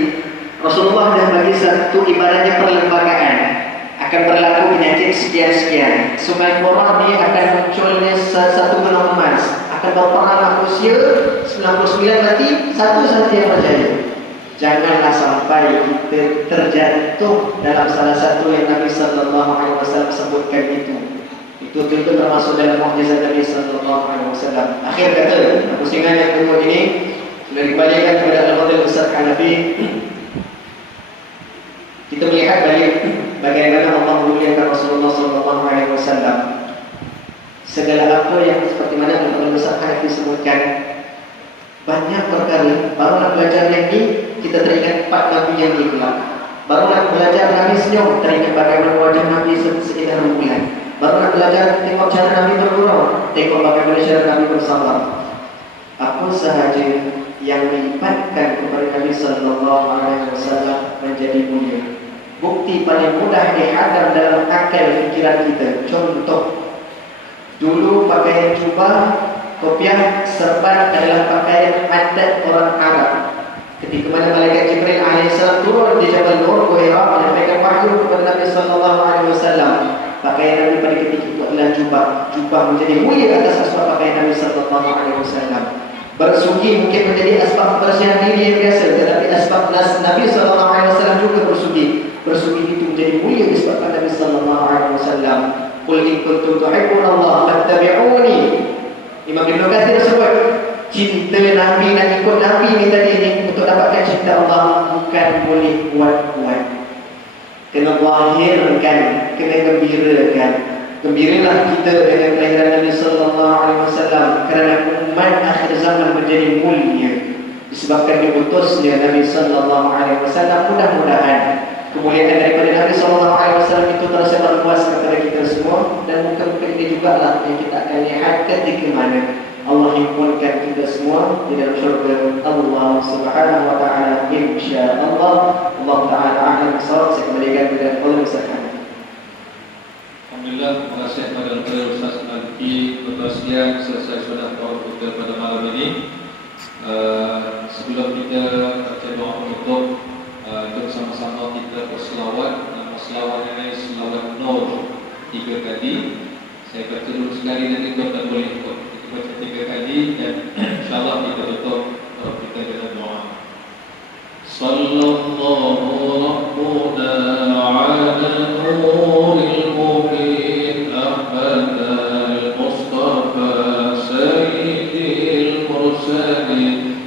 Rasulullah dah bagi satu ibaratnya perlembagaan. Akan berlaku penyakit sekian-sekian. Sungai Furat ni akan munculnya satu benang emas. Akan berperang manusia 99 mati, satu sahaja yang berjaya. Janganlah sampai kita terjatuh dalam salah satu yang Nabi SAW sebutkan itu. Itu tentu termasuk dalam mukjizat Nabi SAW. Akhir kata, pusingan yang kedua ini sudah dikembalikan kepada Al-Fadhil Ustaz Hanafi. Kita melihat balik bagaimana Allah memuliakan Rasulullah SAW. Segala apa yang seperti mana Al-Fadhil Ustaz Hanafi sebutkan, banyak perkara. Baru nak belajar yang ini, kita teringat 4 Nabi yang dikelak. Baru nak belajar Nabi senyum, teringat bagaimana wajah Nabi seindah rembulan. Baru nak belajar tengok cara Nabi bergurau, tengok bagaimana cara Nabi bersabar. Apa sahaja yang melibatkan kepada Nabi SAW menjadi mulia. Bukti paling mudah dihadam dalam akal fikiran kita. Contoh, dulu pakaian jubah, kopiah, serban adalah pakaian adat orang Arab. Ketika mana malaikat Jibril AS turun di Jabal Nur, Hira, menyampaikan wahyu kepada Nabi SAW, pakaian Nabi pada ketika itu adalah jubah. Jubah menjadi mulia atas asbab pakaian Nabi SAW. Bersugi mungkin menjadi asbab kebersihan diri yang biasa, tetapi asbab Nabi SAW juga bersugi. Bersugi itu menjadi mulia disebabkan Nabi SAW. Qul in kuntum tuhibbunallah fattabi'uni. Imam Ibn Katsir sebut, cinta Nabi dan ikut Nabi ni tadi ni untuk dapatkan cinta Allah bukan boleh buat-buat. Kena zahirkan, kena gembirakan. Gembiralah kita dengan kelahiran Nabi SAW, kerana umat akhir zaman menjadi mulia disebabkan diutusnya Nabi SAW. Mudah-mudahan kemuliaan daripada Nabi SAW itu tersebar luas kepada kita semua, dan mungkin ini juga lah yang kita akan lihat ketika mana Allah himpunkan kita semua di dalam syurga Allah Subhanahu wa taala, insya-Allah. Allah taala akan bersawab. Saya kembalikan kepada Allah Subhanahu. Alhamdulillah, terima kasih kepada Ustaz Maliki. Kebersihan selesai sudah tawaf kita pada malam ini. Sebelum kita baca doa penutup, jom sama-sama kita berselawat. Nama selawat ini selawat Nur 3 kali. Saya baca dulu sekali, nanti tuan-tuan boleh ikut. Kita baca 3 kali dan insyaAllah kita tutup kita dengan doa. Sallallahu rabbuna ala nuril mubin Ahmad al-Mustafa sayyidil mursalin